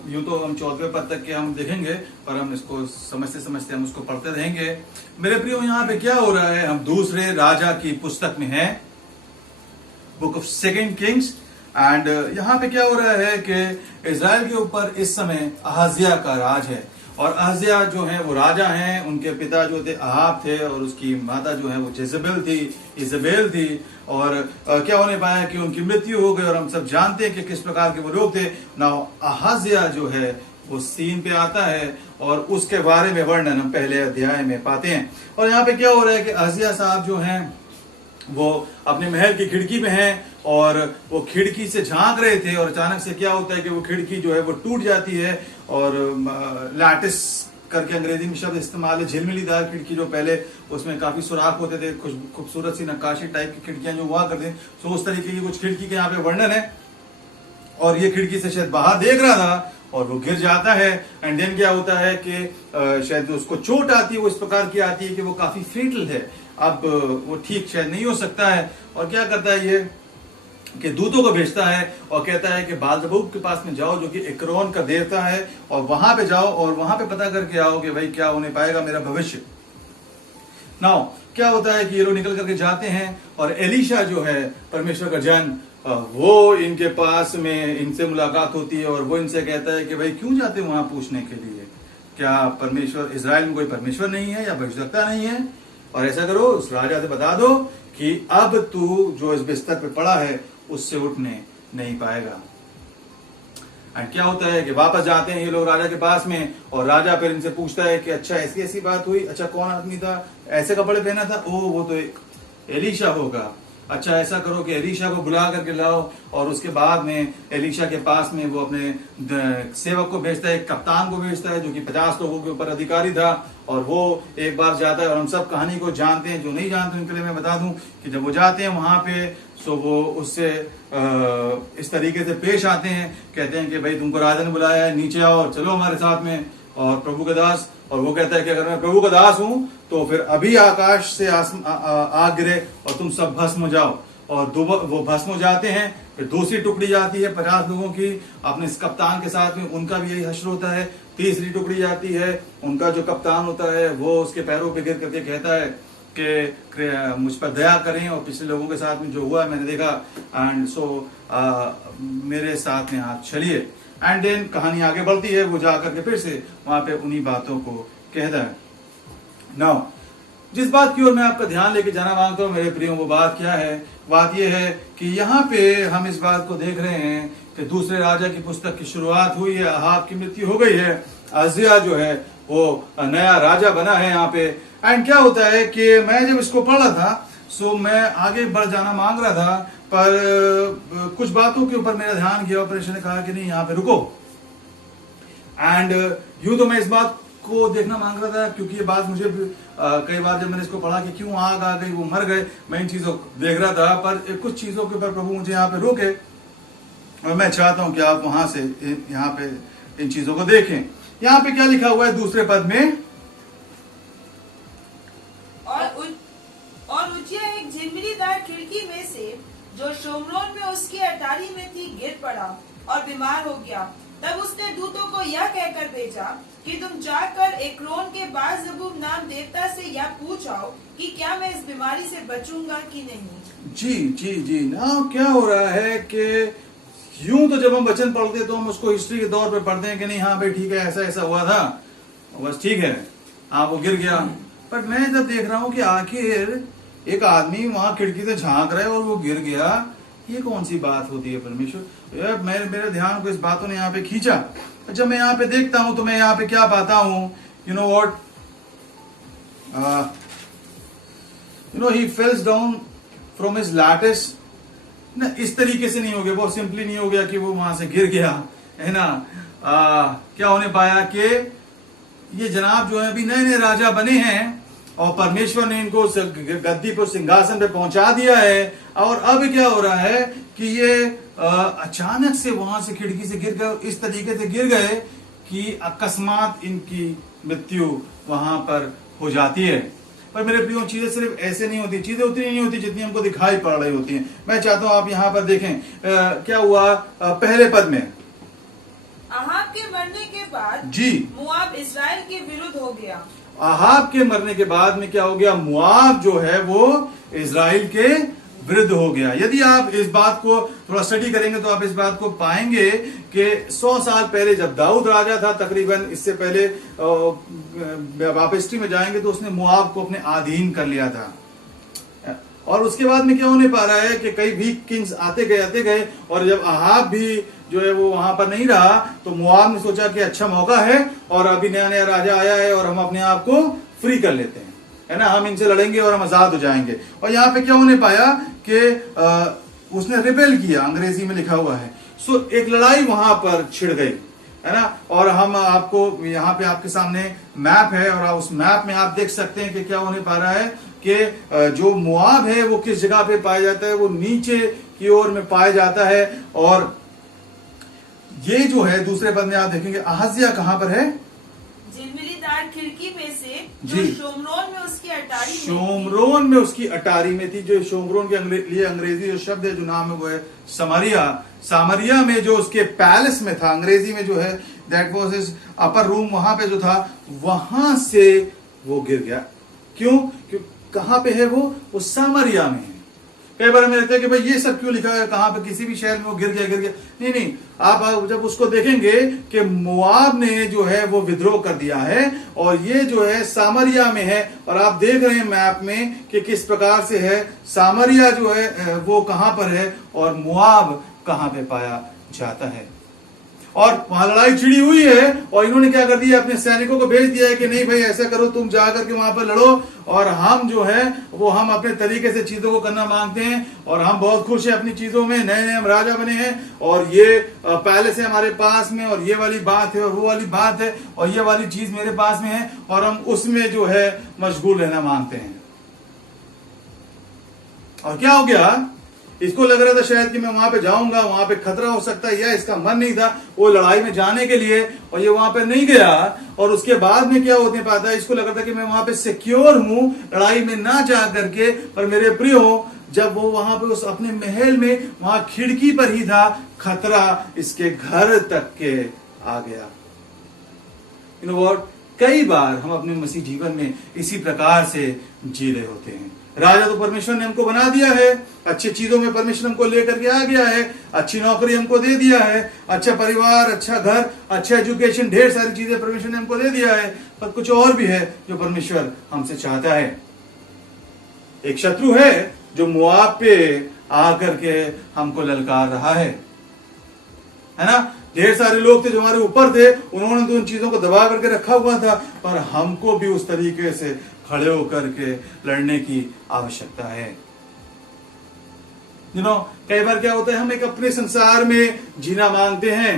यूँ तो हम 14वें पद तक के हम देखेंगे, पर हम इसको समझते समझते हम उसको पढ़ते रहेंगे। मेरे प्रियो, यहाँ पे क्या हो रहा है, हम दूसरे राजा की पुस्तक में हैं, बुक ऑफ 2 किंग्स। एंड यहाँ पे क्या हो रहा है कि इजराइल के ऊपर इस समय अहज्या का राज है और अहज्या जो है वो राजा हैं। उनके पिता जो थे अहाब थे और उसकी माता जो है वो इजेबेल थी और क्या होने पाया कि उनकी मृत्यु हो गई और हम सब जानते हैं कि किस प्रकार के वो लोग थे। नाउ अहज्या जो है वो सीन पे आता है और उसके बारे में वर्णन हम पहले अध्याय में पाते हैं। और यहाँ पे क्या हो रहा है कि अहज्या साहब जो हैं वो अपने महल की खिड़की में हैं और वो खिड़की से झांक रहे थे और अचानक से क्या होता है कि वो खिड़की जो है वो टूट जाती है और लैटिस करके अंग्रेजी में शब्द इस्तेमाल है, झिलमिलीदार खिड़की जो पहले उसमें काफी सुराख होते थे, खूबसूरत सी नक्काशी टाइप की खिड़कियां जो हुआ करते, तो उस तरीके की कुछ खिड़की के यहाँ पे वर्णन है। और ये खिड़की से शायद बाहर देख रहा था और वो गिर जाता है। एंड देन क्या होता है कि शायद उसको चोट आती है, वो इस प्रकार की आती है कि वो काफी फेटल है, अब वो ठीक शायद नहीं हो सकता है। और क्या करता है ये कि दूतों को भेजता है और कहता है कि बाल-जबूब के पास में जाओ जो कि एक्रोन का देवता है, और वहां पे जाओ और वहां पे पता करके आओ कि भाई क्या होने पाएगा मेरा भविष्य। नाउ क्या होता है कि ये लोग निकल करके जाते हैं और एलीशा जो है परमेश्वर का जन, वो इनके पास में इनसे मुलाकात होती है और वो इनसे कहता है कि भाई क्यों जाते वहां पूछने के लिए, क्या परमेश्वर इजराइल में कोई परमेश्वर नहीं है या भविष्यवक्ता नहीं है? और ऐसा करो, उस राजा से बता दो कि अब तू जो इस बिस्तर पे पड़ा है उससे उठने नहीं पाएगा। एंड क्या होता है कि वापस जाते हैं ये लोग राजा के पास में और राजा फिर इनसे पूछता है कि अच्छा ऐसी ऐसी बात हुई, अच्छा कौन आदमी था, ऐसे कपड़े पहना था, ओ वो तो एक एलीशा होगा, अच्छा ऐसा करो कि एलीशा को बुला करके लाओ। और उसके बाद में एलीशा के पास में वो अपने सेवक को भेजता है, कप्तान को भेजता है जो कि 50 लोगों के ऊपर अधिकारी था, और वो एक बार जाता है। और हम सब कहानी को जानते हैं, जो नहीं जानते उनके लिए मैं बता दूं कि जब वो जाते हैं वहां पे सो वो उससे इस तरीके से पेश आते हैं, कहते हैं कि भाई तुमको राजा ने बुलाया है, नीचे आओ, चलो हमारे साथ में, और प्रभु का दास। और वो कहता है कि अगर मैं प्रभु का दास हूं तो फिर अभी आकाश से आग गिरे और तुम सब भस्म हो जाओ। और वो भस्म हो जाते हैं। फिर दूसरी टुकड़ी जाती है 50 लोगों की अपने इस कप्तान के साथ में, उनका भी यही हश्र होता है। तीसरी टुकड़ी जाती है, उनका जो कप्तान होता है वो उसके पैरों पे गिर करके कहता है कि मुझ पर दया करें, और पिछले लोगों के साथ में जो हुआ मैंने देखा, एंड सो मेरे साथ में आप चलिए। एंड देन कहानी आगे बढ़ती है, वो जाकर के फिर से वहां पे उन्हीं बातों को कहता है। नाउ जिस बात की ओर मैं आपका ध्यान लेके जाना मांगता हूँ मेरे प्रियो, वो बात क्या है? बात यह है कि यहाँ पे हम इस बात को देख रहे हैं कि दूसरे राजा की पुस्तक की शुरुआत हुई है, अहाब की मृत्यु हो गई है, अहज्याह जो है वो नया राजा बना है यहाँ पे। एंड क्या होता है कि मैं जब इसको पढ़ रहा था, सो मैं आगे बढ़ जाना मांग रहा था, पर कुछ बातों के ऊपर मेरा ध्यान गया, ऑपरेशन ने कहा कि नहीं यहाँ पे रुको। एंड यूं तो मैं इस बात को देखना मांग रहा था, क्योंकि ये बात मुझे कई बार जब मैंने इसको पढ़ा कि क्यों आग आ गई, वो मर गए, मैं इन चीजों को देख रहा था, पर कुछ चीजों के ऊपर प्रभु मुझे यहाँ पे रोके, और मैं चाहता हूं कि आप वहां से यहाँ पे इन चीजों को देखें। यहाँ पे क्या लिखा हुआ है दूसरे पद में? और उज्जियाह एक झिलमिलीदार खिड़की में से जो शोमरोन में उसकी अटारी में थी गिर पड़ा और बीमार हो गया। तब उसने दूतों को यह कहकर भेजा कि तुम जाकर एक्रोन के बाल-ज़बूब नाम देवता से यह पूछ आओ कि क्या मैं इस बीमारी से बचूंगा कि नहीं। जी जी जी। ना क्या हो रहा है कि यूं तो जब हम वचन पढ़ते तो हम उसको हिस्ट्री के तौर पे पढ़ते हैं कि नहीं हाँ भाई ठीक है, ऐसा ऐसा हुआ था, बस ठीक है, हाँ वो गिर गया। पर मैं जब देख रहा हूँ कि आखिर एक आदमी वहां खिड़की से झांक रहा है और वो गिर गया, ये कौन सी बात होती है परमेश्वर? मेरे ध्यान को इस बातों ने यहाँ पे खींचा। जब मैं यहाँ पे देखता हूं तो मैं यहाँ पे क्या पाता हूं, you know what, he fails down from his lattice. ना इस तरीके से नहीं हो गया, बहुत सिंपली नहीं हो गया कि वो वहां से गिर गया, है ना। क्या होने पाया कि ये जनाब जो है अभी नए नए राजा बने हैं और परमेश्वर ने इनको गद्दी पर, सिंहासन पे पहुंचा दिया है, और अब क्या हो रहा है कि ये अचानक से वहां से खिड़की से गिर गए, इस तरीके से गिर गए कि अकस्मात इनकी मृत्यु वहां पर हो जाती है। पर मेरे प्रियो, चीजें सिर्फ ऐसे नहीं होती, चीजें उतनी नहीं होती जितनी हमको दिखाई पड़ रही होती हैं। मैं चाहता हूं आप यहाँ पर देखें क्या हुआ पहले पद में। अहाब के मरने के बाद जी मोआब इस्राएल के विरुद्ध हो गया। अहाब के मरने के बाद में क्या हो गया? मोआब जो है वो इजराइल के विरुद्ध हो गया। यदि आप इस बात को थोड़ा स्टडी करेंगे तो आप इस बात को पाएंगे कि 100 साल पहले जब दाऊद राजा था, तकरीबन इससे पहले आप हिस्ट्री में जाएंगे तो उसने मोआब को अपने अधीन कर लिया था। और उसके बाद में क्या होने पा रहा है कि कई वीक किंग्स आते गए, और जब अहाब भी जो है वो वहां पर नहीं रहा तो मोआब ने सोचा कि अच्छा मौका है और अभी नया नया राजा आया है और हम अपने आप को फ्री कर लेते हैं, है ना, हम इनसे लड़ेंगे और हम आजाद हो जाएंगे। और यहाँ पे क्या होने पाया कि उसने रिबेल किया, अंग्रेजी में लिखा हुआ है। सो एक लड़ाई वहां पर छिड़ गई, है ना। और हम आपको यहाँ पे आपके सामने मैप है, और उस मैप में आप देख सकते हैं कि क्या होने पा रहा है कि जो मोआब है वो किस जगह पे पाया जाता है, वो नीचे की ओर में पाया जाता है। और ये जो है दूसरे पद में आप देखेंगे अहज्याह कहां पर है? झिलमिलीदार खिड़की में से जो जी, शोमरोन में उसकी अटारी शोमरोन में उसकी अटारी में थी। जो शोमरोन के लिए अंग्रेजी जो शब्द है, जो नाम है वो है समारिया। सामरिया में जो उसके पैलेस में था, अंग्रेजी में जो है that was his upper room, वहां पे जो था वहां से वो गिर गया। क्यों? कहां पे है वो सामरिया में है। कई बार हमें लगता है कि भाई ये सब क्यों लिखा है, कहां पे किसी भी शहर में वो गिर गया। नहीं, आप जब उसको देखेंगे कि मोआब ने जो है वो विद्रोह कर दिया है और ये जो है सामरिया में है। और आप देख रहे हैं मैप में कि किस प्रकार से है, सामरिया जो है वो कहां पर है और मोआब कहां पे पाया जाता है। और वहां लड़ाई छिड़ी हुई है और इन्होंने क्या कर दिया, अपने सैनिकों को भेज दिया है कि नहीं भाई ऐसा करो, तुम जाकर के वहां पर लड़ो और हम जो है वो हम अपने तरीके से चीजों को करना मांगते हैं और हम बहुत खुश हैं अपनी चीजों में, नए नए हम राजा बने हैं और ये पहले से हमारे पास में, और ये वाली बात है और वो वाली बात है और ये वाली चीज मेरे पास में है और हम उसमें जो है मशगूल रहना मांगते हैं। और क्या हो गया, इसको लग रहा था शायद कि मैं वहां पे जाऊंगा, वहां पे खतरा हो सकता है, या इसका मन नहीं था वो लड़ाई में जाने के लिए और ये वहां पे नहीं गया। और उसके बाद में क्या होने पाता है, इसको लग रहा था कि मैं वहां पे सिक्योर हूं लड़ाई में ना जा करके। पर मेरे प्रियो, जब वो वहां पे उस अपने महल में वहां खिड़की पर ही था, खतरा इसके घर तक के आ गया। यू नो व्हाट, कई बार हम अपने मसीह जीवन में इसी प्रकार से जी रहे होते हैं। राजा तो परमेश्वर ने हमको बना दिया है, अच्छी चीजों में परमेश्वर हमको लेकर के आ गया है, अच्छी नौकरी हमको दे दिया है, अच्छा परिवार, अच्छा घर, अच्छा एजुकेशन, ढेर सारी चीजें परमेश्वर ने हमको दे दिया है, पर कुछ और भी है जो परमेश्वर हमसे चाहता है। एक शत्रु है जो मोआब पे आकर के हमको ललकार रहा है ना। ढेर सारे लोग थे जो हमारे ऊपर थे, उन्होंने तो उन चीजों को दबा करके रखा हुआ था, पर हमको भी उस तरीके से खड़े होकर के लड़ने की आवश्यकता है। कई बार क्या होता है, हम एक अपने संसार में जीना मांगते हैं।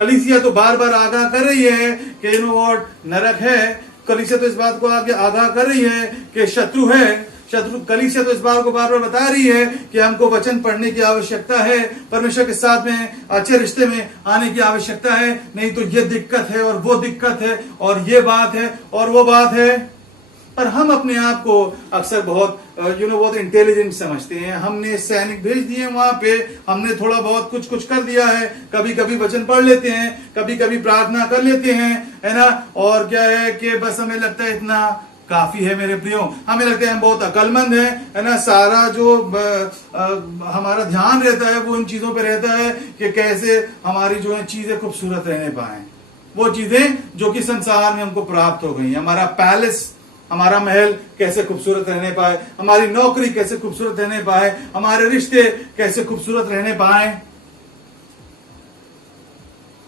कलीसिया तो बार बार आगाह कर रही है कि व्हाट, नरक है। कलीसिया तो इस बात को आगे आगाह कर रही है कि शत्रु है। कलीसिया तो इस बात को बार बार बता रही है कि हमको वचन पढ़ने की आवश्यकता है, परमेश्वर के साथ में अच्छे रिश्ते में आने की आवश्यकता है, नहीं तो ये दिक्कत है और वो दिक्कत है और ये बात है और वो बात है। पर हम अपने आप को अक्सर बहुत बहुत इंटेलिजेंट समझते हैं। हमने सैनिक भेज दिए वहां पे, हमने थोड़ा बहुत कुछ कर दिया है, कभी कभी वचन पढ़ लेते हैं, कभी कभी प्रार्थना कर लेते हैं, है ना। और क्या है कि बस हमें लगता है इतना काफी है मेरे प्रियो। हमें लगता है हम बहुत अकलमंद हैं, है ना। सारा जो हमारा ध्यान रहता है वो इन चीजों पे रहता है कि कैसे हमारी जो है चीजें खूबसूरत रहने पाए, वो चीजें जो कि संसार में हमको प्राप्त हो गई। हमारा पैलेस, हमारा महल कैसे खूबसूरत रहने पाए, हमारी नौकरी कैसे खूबसूरत रहने पाए, हमारे रिश्ते कैसे खूबसूरत रहने पाए,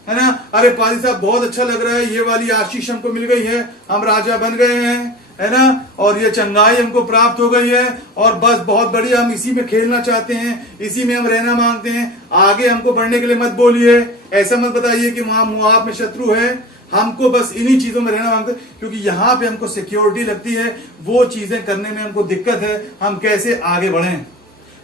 है ना। अरे पादी साहब बहुत अच्छा लग रहा है, ये वाली आशीष हमको मिल गई है, हम राजा बन गए हैं, है ना, और ये चंगाई हमको प्राप्त हो गई है और बस बहुत बढ़िया, हम इसी में खेलना चाहते हैं, इसी में हम रहना मांगते हैं। आगे हमको बढ़ने के लिए मत बोलिए, ऐसा मत बताइए कि वहां मोआब में शत्रु है। हमको बस इन्हीं चीजों में रहना मांगते हैं क्योंकि यहां पे हमको सिक्योरिटी लगती है, वो चीजें करने में हमको दिक्कत है, हम कैसे आगे बढ़ें।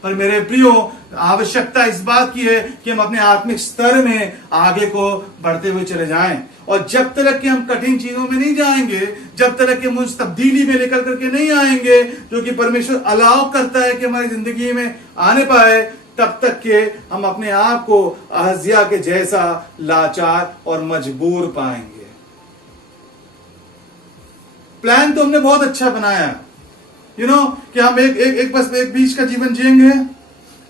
पर मेरे प्रियो, आवश्यकता इस बात की है कि हम अपने आत्मिक स्तर में आगे को बढ़ते हुए चले जाएं। और जब तक कि हम कठिन चीजों में नहीं जाएंगे, जब तक कि हम उस तब्दीली में लेकर करके नहीं आएंगे जो कि परमेश्वर अलाउ करता है कि हमारी जिंदगी में आने पाए, तब तक के हम अपने आप को अहज्या के जैसा लाचार और मजबूर पाएंगे। प्लान तो हमने बहुत अच्छा बनाया, कि हम एक बीच का जीवन जिएंगे,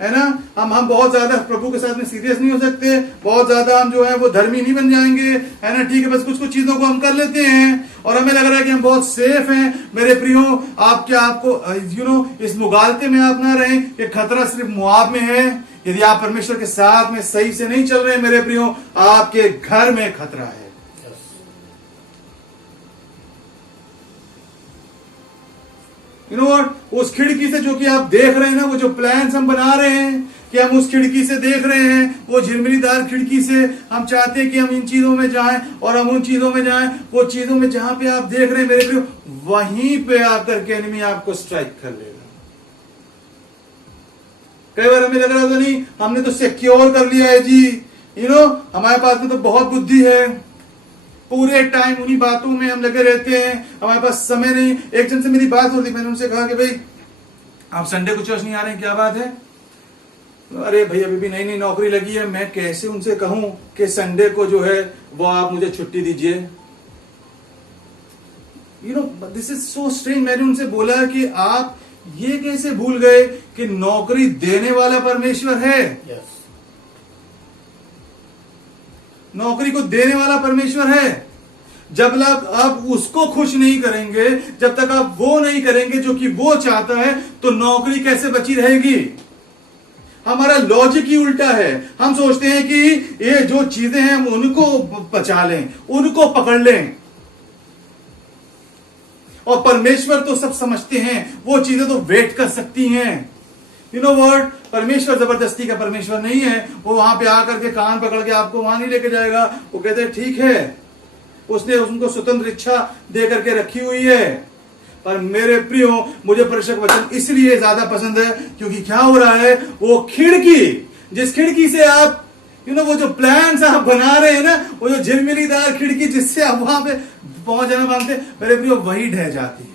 है ना। हम बहुत ज्यादा प्रभु के साथ में सीरियस नहीं हो सकते, बहुत ज्यादा हम जो है वो धर्मी नहीं बन जाएंगे, है ना। ठीक है, बस कुछ चीजों को हम कर लेते हैं और हमें लग रहा है कि हम बहुत सेफ हैं। मेरे प्रियो, आपको इस मुगालते में आप ना रहें कि खतरा सिर्फ मोआब में है। यदि आप परमेश्वर के साथ में सही से नहीं चल रहे हैं मेरे प्रियो, आपके घर में खतरा है। उस खिड़की से जो कि आप देख रहे हैं ना, वो जो प्लान्स हम बना रहे हैं कि हम उस खिड़की से देख रहे हैं, वो झिलमिलीदार खिड़की से हम चाहते हैं कि हम इन चीजों में जाएं और हम उन चीजों में जाएं। वो चीजों में जहां पे आप देख रहे हैं मेरे प्रियो, वहीं पे आकर के एनिमी आपको स्ट्राइक कर लेगा। कई बार हमें लग रहा था नहीं, हमने तो सिक्योर कर लिया है जी, हमारे पास में तो बहुत बुद्धि है, पूरे टाइम उन्हीं बातों में हम लगे रहते हैं, हमारे पास समय नहीं। एक जन से मेरी बात हो रही, मैंने उनसे कहा कि भाई आप संडे को चर्च नहीं आ रहे हैं, क्या बात है। अरे भाई अभी भी नई नौकरी लगी है, मैं कैसे उनसे कहूं कि संडे को जो है वो आप मुझे छुट्टी दीजिए। This is so strange. मैंने उनसे बोला कि आप ये कैसे भूल गए कि नौकरी देने वाला परमेश्वर है। नौकरी को देने वाला परमेश्वर है। जब तक आप उसको खुश नहीं करेंगे, जब तक आप वो नहीं करेंगे जो कि वो चाहता है, तो नौकरी कैसे बची रहेगी। हमारा लॉजिक ही उल्टा है। हम सोचते हैं कि ये जो चीजें हैं हम उनको बचा लें, उनको पकड़ लें, और परमेश्वर तो सब समझते हैं, वो चीजें तो वेट कर सकती हैं। वर्ड, परमेश्वर जबरदस्ती का परमेश्वर नहीं है। वो वहां पे आकर के कान पकड़ के आपको वहां नहीं लेके जाएगा। वो कहते हैं ठीक है, उसने उनको स्वतंत्र इच्छा दे करके रखी हुई है। पर मेरे प्रियो, मुझे परमेश्वर का वचन इसलिए ज्यादा पसंद है क्योंकि क्या हो रहा है, वो खिड़की, जिस खिड़की से आप वो जो प्लान्स आप बना रहे हैं ना, वो जो झिलमिलीदार खिड़की जिससे आप वहां पे पहुंच जाना मांगते हैं, मेरे प्रियो वही ढह जाती है।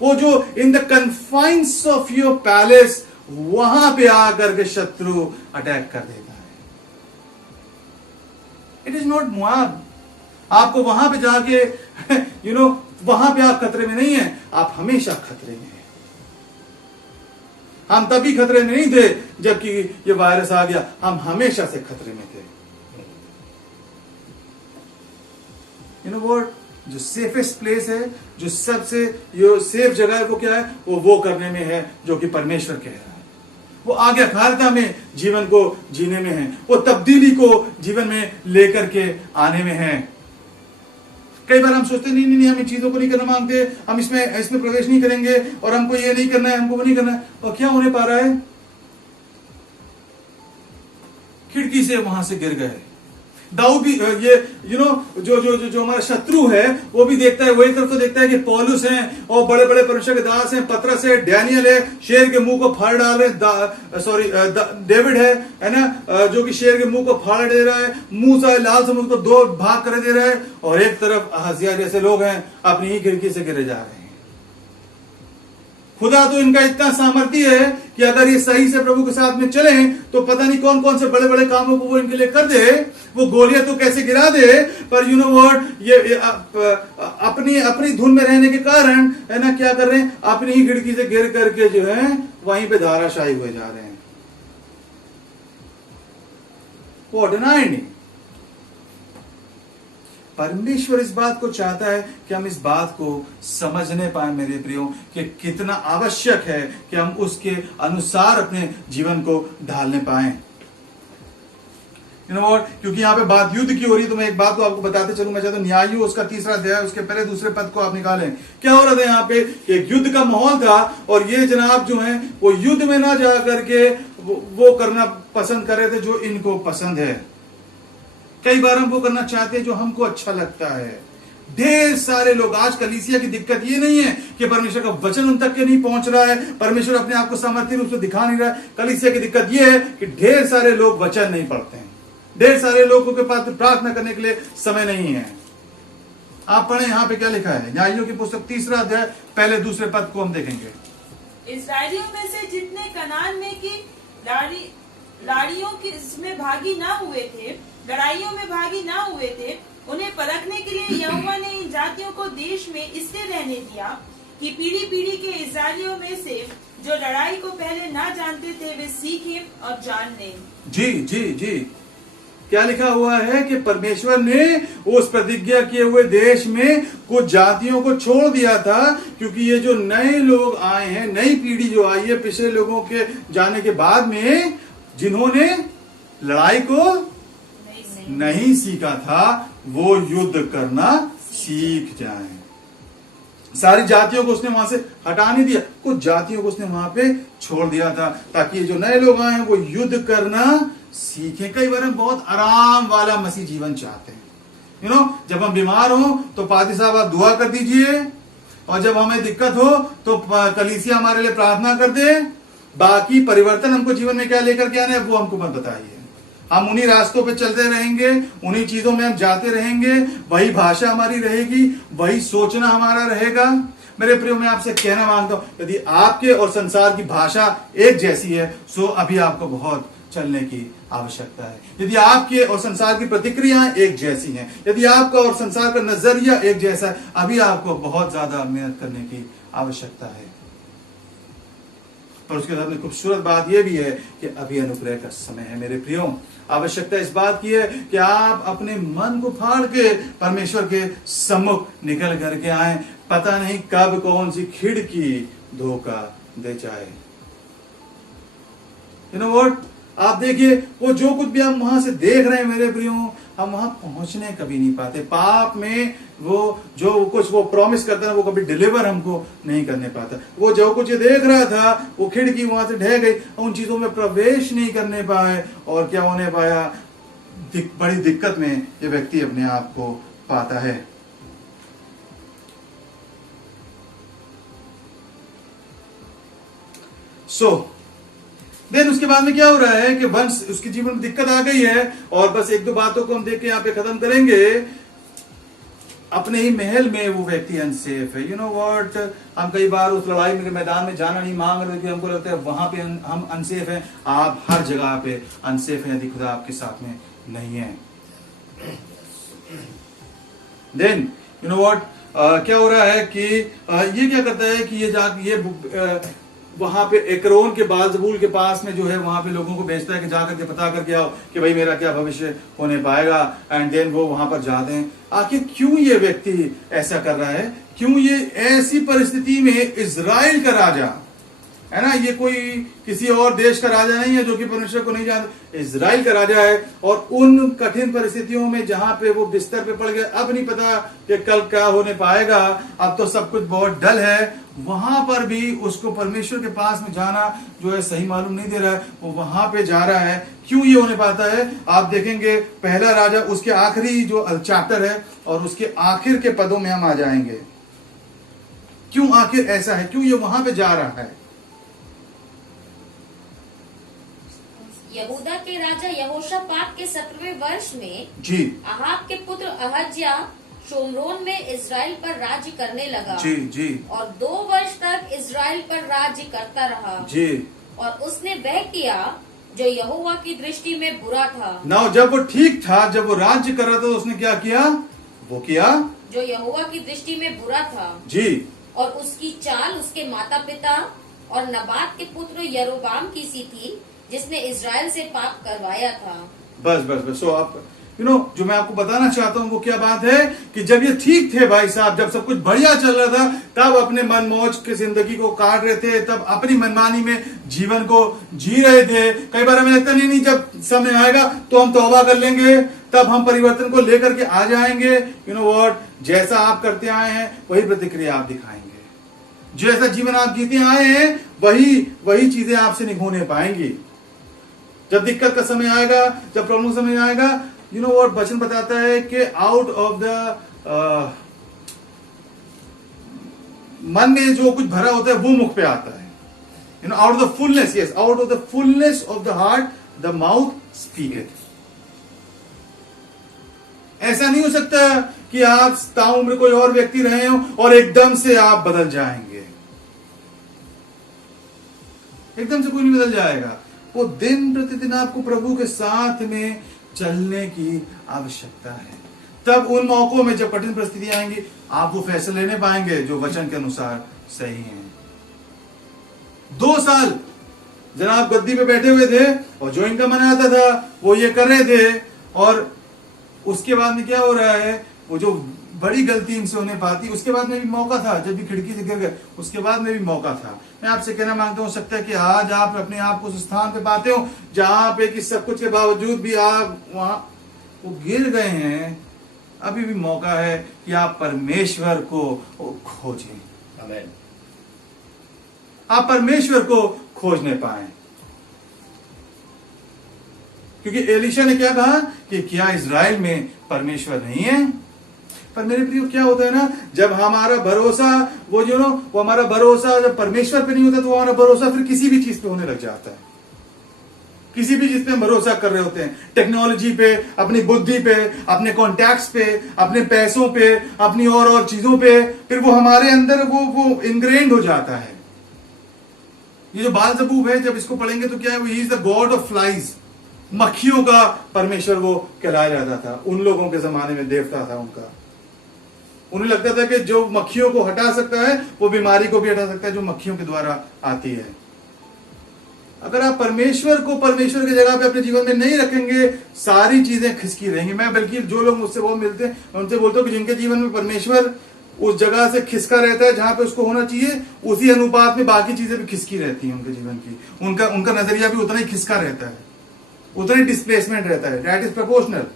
वो जो in the confines of your palace, वहां पे आकर के शत्रु अटैक कर देता है। It is not Moab. आपको वहां पे जाके वहां पे आप खतरे में नहीं हैं, आप हमेशा खतरे में हैं। हम तभी खतरे में नहीं थे जबकि ये वायरस आ गया, हम हमेशा से खतरे में थे। जो सेफेस्ट प्लेस है, जो सबसे सेफ जगह है, वो क्या है? वो करने में है जो कि परमेश्वर कह रहा है। वो आज्ञाकारिता में जीवन को जीने में है, वो तब्दीली को जीवन में लेकर के आने में है। कई बार हम सोचते नहीं हम इन चीजों को नहीं करना मांगते, हम इसमें प्रवेश नहीं करेंगे, और हमको ये नहीं करना है, हमको वो नहीं करना है। और क्या होने पा रहा है? खिड़की से वहां से गिर गए। दाऊद भी ये जो हमारा शत्रु है वो भी देखता है, वही तरफ तो देखता है कि पौलुस हैं और बड़े बड़े परमेश्वर के दास हैं, पतरस है, डैनियल है, शेर के मुंह को फाड़ डाल रहे, डेविड है ना, जो कि शेर के मुंह को फाड़ दे रहा है, मूसा लाल समुद्र को 2 भाग कर दे रहा है, और एक तरफ अहज्याह जैसे लोग हैं अपनी ही खिड़की से गिरे जा रहे हैं। खुदा तो इनका इतना सामर्थ्य है कि अगर ये सही से प्रभु के साथ में चले तो पता नहीं कौन कौन से बड़े बड़े कामों को वो इनके लिए कर दे, वो गोलियां तो कैसे गिरा दे, पर ये अपनी धुन में रहने के कारण है ना, क्या कर रहे हैं? अपनी ही खिड़की से गिर करके जो है वहीं पे धाराशायी हुए जा रहे हैं। वो डिनाई नहीं। परमेश्वर इस बात को चाहता है कि हम इस बात को समझने पाए मेरे प्रियो, कि कितना आवश्यक है कि हम उसके अनुसार अपने जीवन को ढालने पाए। क्योंकि यहाँ पे बात युद्ध की हो रही है, तो मैं एक बात को आपको बताते चलूं। मैं चाहता हूं न्यायियों उसका 3रा अध्याय, उसके पहले 2 पद को आप निकालें। क्या हो रहा था यहाँ पे? एक युद्ध का माहौल था, और ये जनाब जो है वो युद्ध में ना जा करके वो करना पसंद कर रहे थे जो इनको पसंद है। कई बार हम वो करना चाहते हैं जो हमको अच्छा लगता है। ढेर सारे लोग, आज कलीसिया की दिक्कत ये नहीं है कि परमेश्वर का वचन उन तक के नहीं पहुंच रहा है, परमेश्वर अपने आप को सामर्थ्य रूप से दिखा नहीं रहा है। कलीसिया की दिक्कत ये है कि ढेर सारे लोग वचन नहीं पढ़ते हैं, ढेर सारे लोगों के पास प्रार्थना करने के लिए समय नहीं है। आप पढ़े यहाँ पे क्या लिखा है, न्यायियों की पुस्तक 3रा अध्याय पहले 2 पद को हम देखेंगे। इस्राएलियों में से जितने कनान में की लड़ाइयों में भागी ना हुए थे, लड़ाइयों में भागी ना हुए थे, उन्हें परखने के लिए यहोवा ने इन जातियों को देश में इसलिए रहने दिया कि पीढ़ी पीढ़ी के इस्राएलियों में से जो लड़ाई को पहले ना जानते थे वे सीखें और जान लें। जी जी जी, क्या लिखा हुआ है कि परमेश्वर ने उस प्रतिज्ञा किए हुए देश में कुछ जातियों को छोड़ दिया था, क्योंकि ये जो नए लोग आए हैं, नई पीढ़ी जो आई है पिछले लोगों के जाने के बाद में, जिन्होंने लड़ाई को नहीं सीखा था, वो युद्ध करना सीख जाएं। सारी जातियों को उसने वहां से हटा नहीं दिया, कुछ जातियों को उसने वहां पे छोड़ दिया था, ताकि ये जो नए लोग आए हैं वो युद्ध करना सीखें। कई बार हम बहुत आराम वाला मसीह जीवन चाहते हैं। जब हम बीमार हो तो पादी साहब आप दुआ कर दीजिए, और जब हमें दिक्कत हो तो कलीसिया हमारे लिए प्रार्थना कर दे। बाकी परिवर्तन हमको जीवन में क्या लेकर के आना है वो हमको मत बताइए। हम उन्हीं रास्तों पे चलते रहेंगे, उन्हीं चीजों में हम जाते रहेंगे, वही भाषा हमारी रहेगी, वही सोचना हमारा रहेगा। मेरे प्रियो, मैं आपसे कहना मांगता हूं, यदि आपके और संसार की भाषा एक जैसी है, सो अभी आपको बहुत चलने की आवश्यकता है। यदि आपके और संसार की प्रतिक्रियाएं एक जैसी हैं, यदि आपका और संसार का नजरिया एक जैसा है, अभी आपको बहुत ज्यादा मेहनत करने की आवश्यकता है। पर उसके साथ में खूबसूरत बात यह भी है कि अभी अनुग्रह का समय है। मेरे प्रियो, आवश्यकता इस बात की है कि आप अपने मन को फाड़ के परमेश्वर के सम्मुख निकल करके आए। पता नहीं कब कौन सी खिड़की धोखा दे जाए। यू नो व्हाट, आप देखिए, वो जो कुछ भी हम वहां से देख रहे हैं मेरे प्रियो, हम वहां पहुंचने कभी नहीं पाते। पाप में वो जो कुछ वो प्रॉमिस करता है वो कभी डिलीवर हमको नहीं करने पाता। वो जो कुछ ये देख रहा था, वो खिड़की वहां से ढह गई, उन चीजों में प्रवेश नहीं करने पाए, और क्या होने पाया, बड़ी दिक्कत में ये व्यक्ति अपने आप को पाता है। देन उसके बाद में क्या हो रहा है कि वंश उसके जीवन में दिक्कत आ गई है, और बस 1-2 बातों को हम देख के यहाँ पे खत्म करेंगे। अपने ही महल में वो व्यक्ति अनसेफ है। यू नो व्हाट, हम कई बार उस लड़ाई में मैदान में जाना नहीं मांग रहे, हमको लगता है वहां पे हम अनसेफ हैं। आप हर जगह पे अनसेफ हैं यदि खुदा आपके साथ में नहीं है। देन यू नो व्हाट, क्या हो रहा है कि ये क्या करता है कि ये वहां पे एक्रोन के बालजबूल के पास में जो है वहां पे लोगों को भेजता है कि जाकर के पता करके आओ कि भाई मेरा क्या भविष्य होने पाएगा। एंड देन वो वहां पर जाते हैं। आखिर क्यों ये व्यक्ति ऐसा कर रहा है, क्यों ये ऐसी परिस्थिति में इजराइल का राजा है ना, ये कोई किसी और देश का राजा नहीं है जो कि परमेश्वर को नहीं जानता, इजराइल का राजा है। और उन कठिन परिस्थितियों में जहां पे वो बिस्तर पे पड़ गए, अब नहीं पता कि कल क्या होने पाएगा, अब तो सब कुछ बहुत डल है, वहां पर भी उसको परमेश्वर के पास में जाना जो है सही मालूम नहीं दे रहा है, वो वहां पे जा रहा है। क्यों ये होने पाता है, आप देखेंगे पहला राजा उसके आखिरी जो चैप्टर है और उसके आखिर के पदों में हम आ जाएंगे। क्यों आखिर ऐसा है, क्यों ये वहां पे जा रहा है। यहूदा के राजा यहोशापात के 17वें वर्ष में जी अहाब के पुत्र अहज्या शोमरोन में इजराइल पर राज्य करने लगा। जी जी और 2 वर्ष तक इजराइल पर राज्य करता रहा। जी। और उसने वह किया जो यहोवा की दृष्टि में बुरा था। ना जब वो ठीक था, जब वो राज्य कर रहा था, उसने क्या किया, वो किया जो यहोवा की दृष्टि में बुरा था। जी। और उसकी चाल उसके माता पिता और नबात के पुत्र यरोबाम की सी थी, जिसने इजराइल से पाप करवाया था। बस बस बस। सो आप जो मैं आपको बताना चाहता हूँ वो क्या बात है कि जब ये ठीक थे भाई साहब, जब सब कुछ बढ़िया चल रहा था, तब अपने मन मौज की जिंदगी को काट रहे थे, तब अपनी मनमानी में जीवन को जी रहे थे। कई बार हमें लगता नहीं जब समय आएगा तो हम तौबा कर लेंगे, तब हम परिवर्तन को लेकर के आ जाएंगे। यू नो व्हाट, जैसा आप करते आए हैं वही प्रतिक्रिया आप दिखाएंगे। जैसा जीवन आप जीते आए हैं वही चीजें आपसे नहीं होने पाएंगी। जब दिक्कत का समय आएगा, जब प्रॉब्लम का समय आएगा, यू नो व्हाट, वचन बताता है कि आउट ऑफ द मन में जो कुछ भरा होता है वो मुख पे आता है। You know, out of the fullness, yes, out of the fullness of the heart the mouth speaketh. ऐसा नहीं हो सकता कि आप ताउम्र कोई और व्यक्ति रहे हो और एकदम से आप बदल जाएंगे। एकदम से कोई नहीं बदल जाएगा। वो दिन प्रतिदिन आपको प्रभु के साथ में चलने की आवश्यकता है। तब उन मौकों में जब कठिन परिस्थितियां आएंगी, आप वो फैसले लेने पाएंगे जो वचन के अनुसार सही हैं। 2 साल जनाब गद्दी पे बैठे हुए थे और जो इनका मन आता था वो ये कर रहे थे, और उसके बाद में क्या हो रहा है, वो जो बड़ी गलती इनसे होने पाती, उसके बाद में भी मौका था, जब भी खिड़की से गिर गए उसके बाद में भी मौका था। मैं आपसे कहना मांगता हूं, सकता है कि आज आप अपने आप को उस स्थान पे पाते हो जहां पे कि सब कुछ के बावजूद भी आप वहां वो गिर गए हैं। अभी भी मौका है कि आप परमेश्वर को खोजें, आमीन। आप परमेश्वर को खोजने पाए। क्योंकि एलीशा ने क्या कहा कि क्या इजराइल में परमेश्वर नहीं है। पर मेरे प्रियो, क्या होता है ना, जब हमारा भरोसा वो हमारा भरोसा जब परमेश्वर पे नहीं होता, तो हमारा भरोसा फिर किसी भी चीज पे होने लग जाता है। किसी भी चीज पे हम भरोसा कर रहे होते हैं, टेक्नोलॉजी पे, अपनी बुद्धि पे, अपने कॉन्टैक्ट्स पे, अपने पैसों पे, अपनी और चीजों पे, फिर वो हमारे अंदर वो इनग्रेन्ड हो जाता है। ये जो बालजबूब है, जब इसको पढ़ेंगे तो क्या है, he is the God of flies. मक्खियों का परमेश्वर वो कहलाया जाता था। उन लोगों के जमाने में देवता था उनका। उन्हें लगता था कि जो मक्खियों को हटा सकता है वो बीमारी को भी हटा सकता है जो मक्खियों के द्वारा आती है। अगर आप परमेश्वर को परमेश्वर की जगह पे अपने जीवन में नहीं रखेंगे, सारी चीजें खिसकी रहेंगी। मैं बल्कि जो लोग मुझसे बहुत मिलते हैं, मैं उनसे बोलता हूँ कि जिनके जीवन में परमेश्वर उस जगह से खिसका रहता है जहां पे उसको होना चाहिए, उसी अनुपात में बाकी चीजें भी खिसकी रहती हैं उनके जीवन की। उनका नजरिया भी उतना ही खिसका रहता है, उतना ही डिस्प्लेसमेंट रहता है। That is proportional.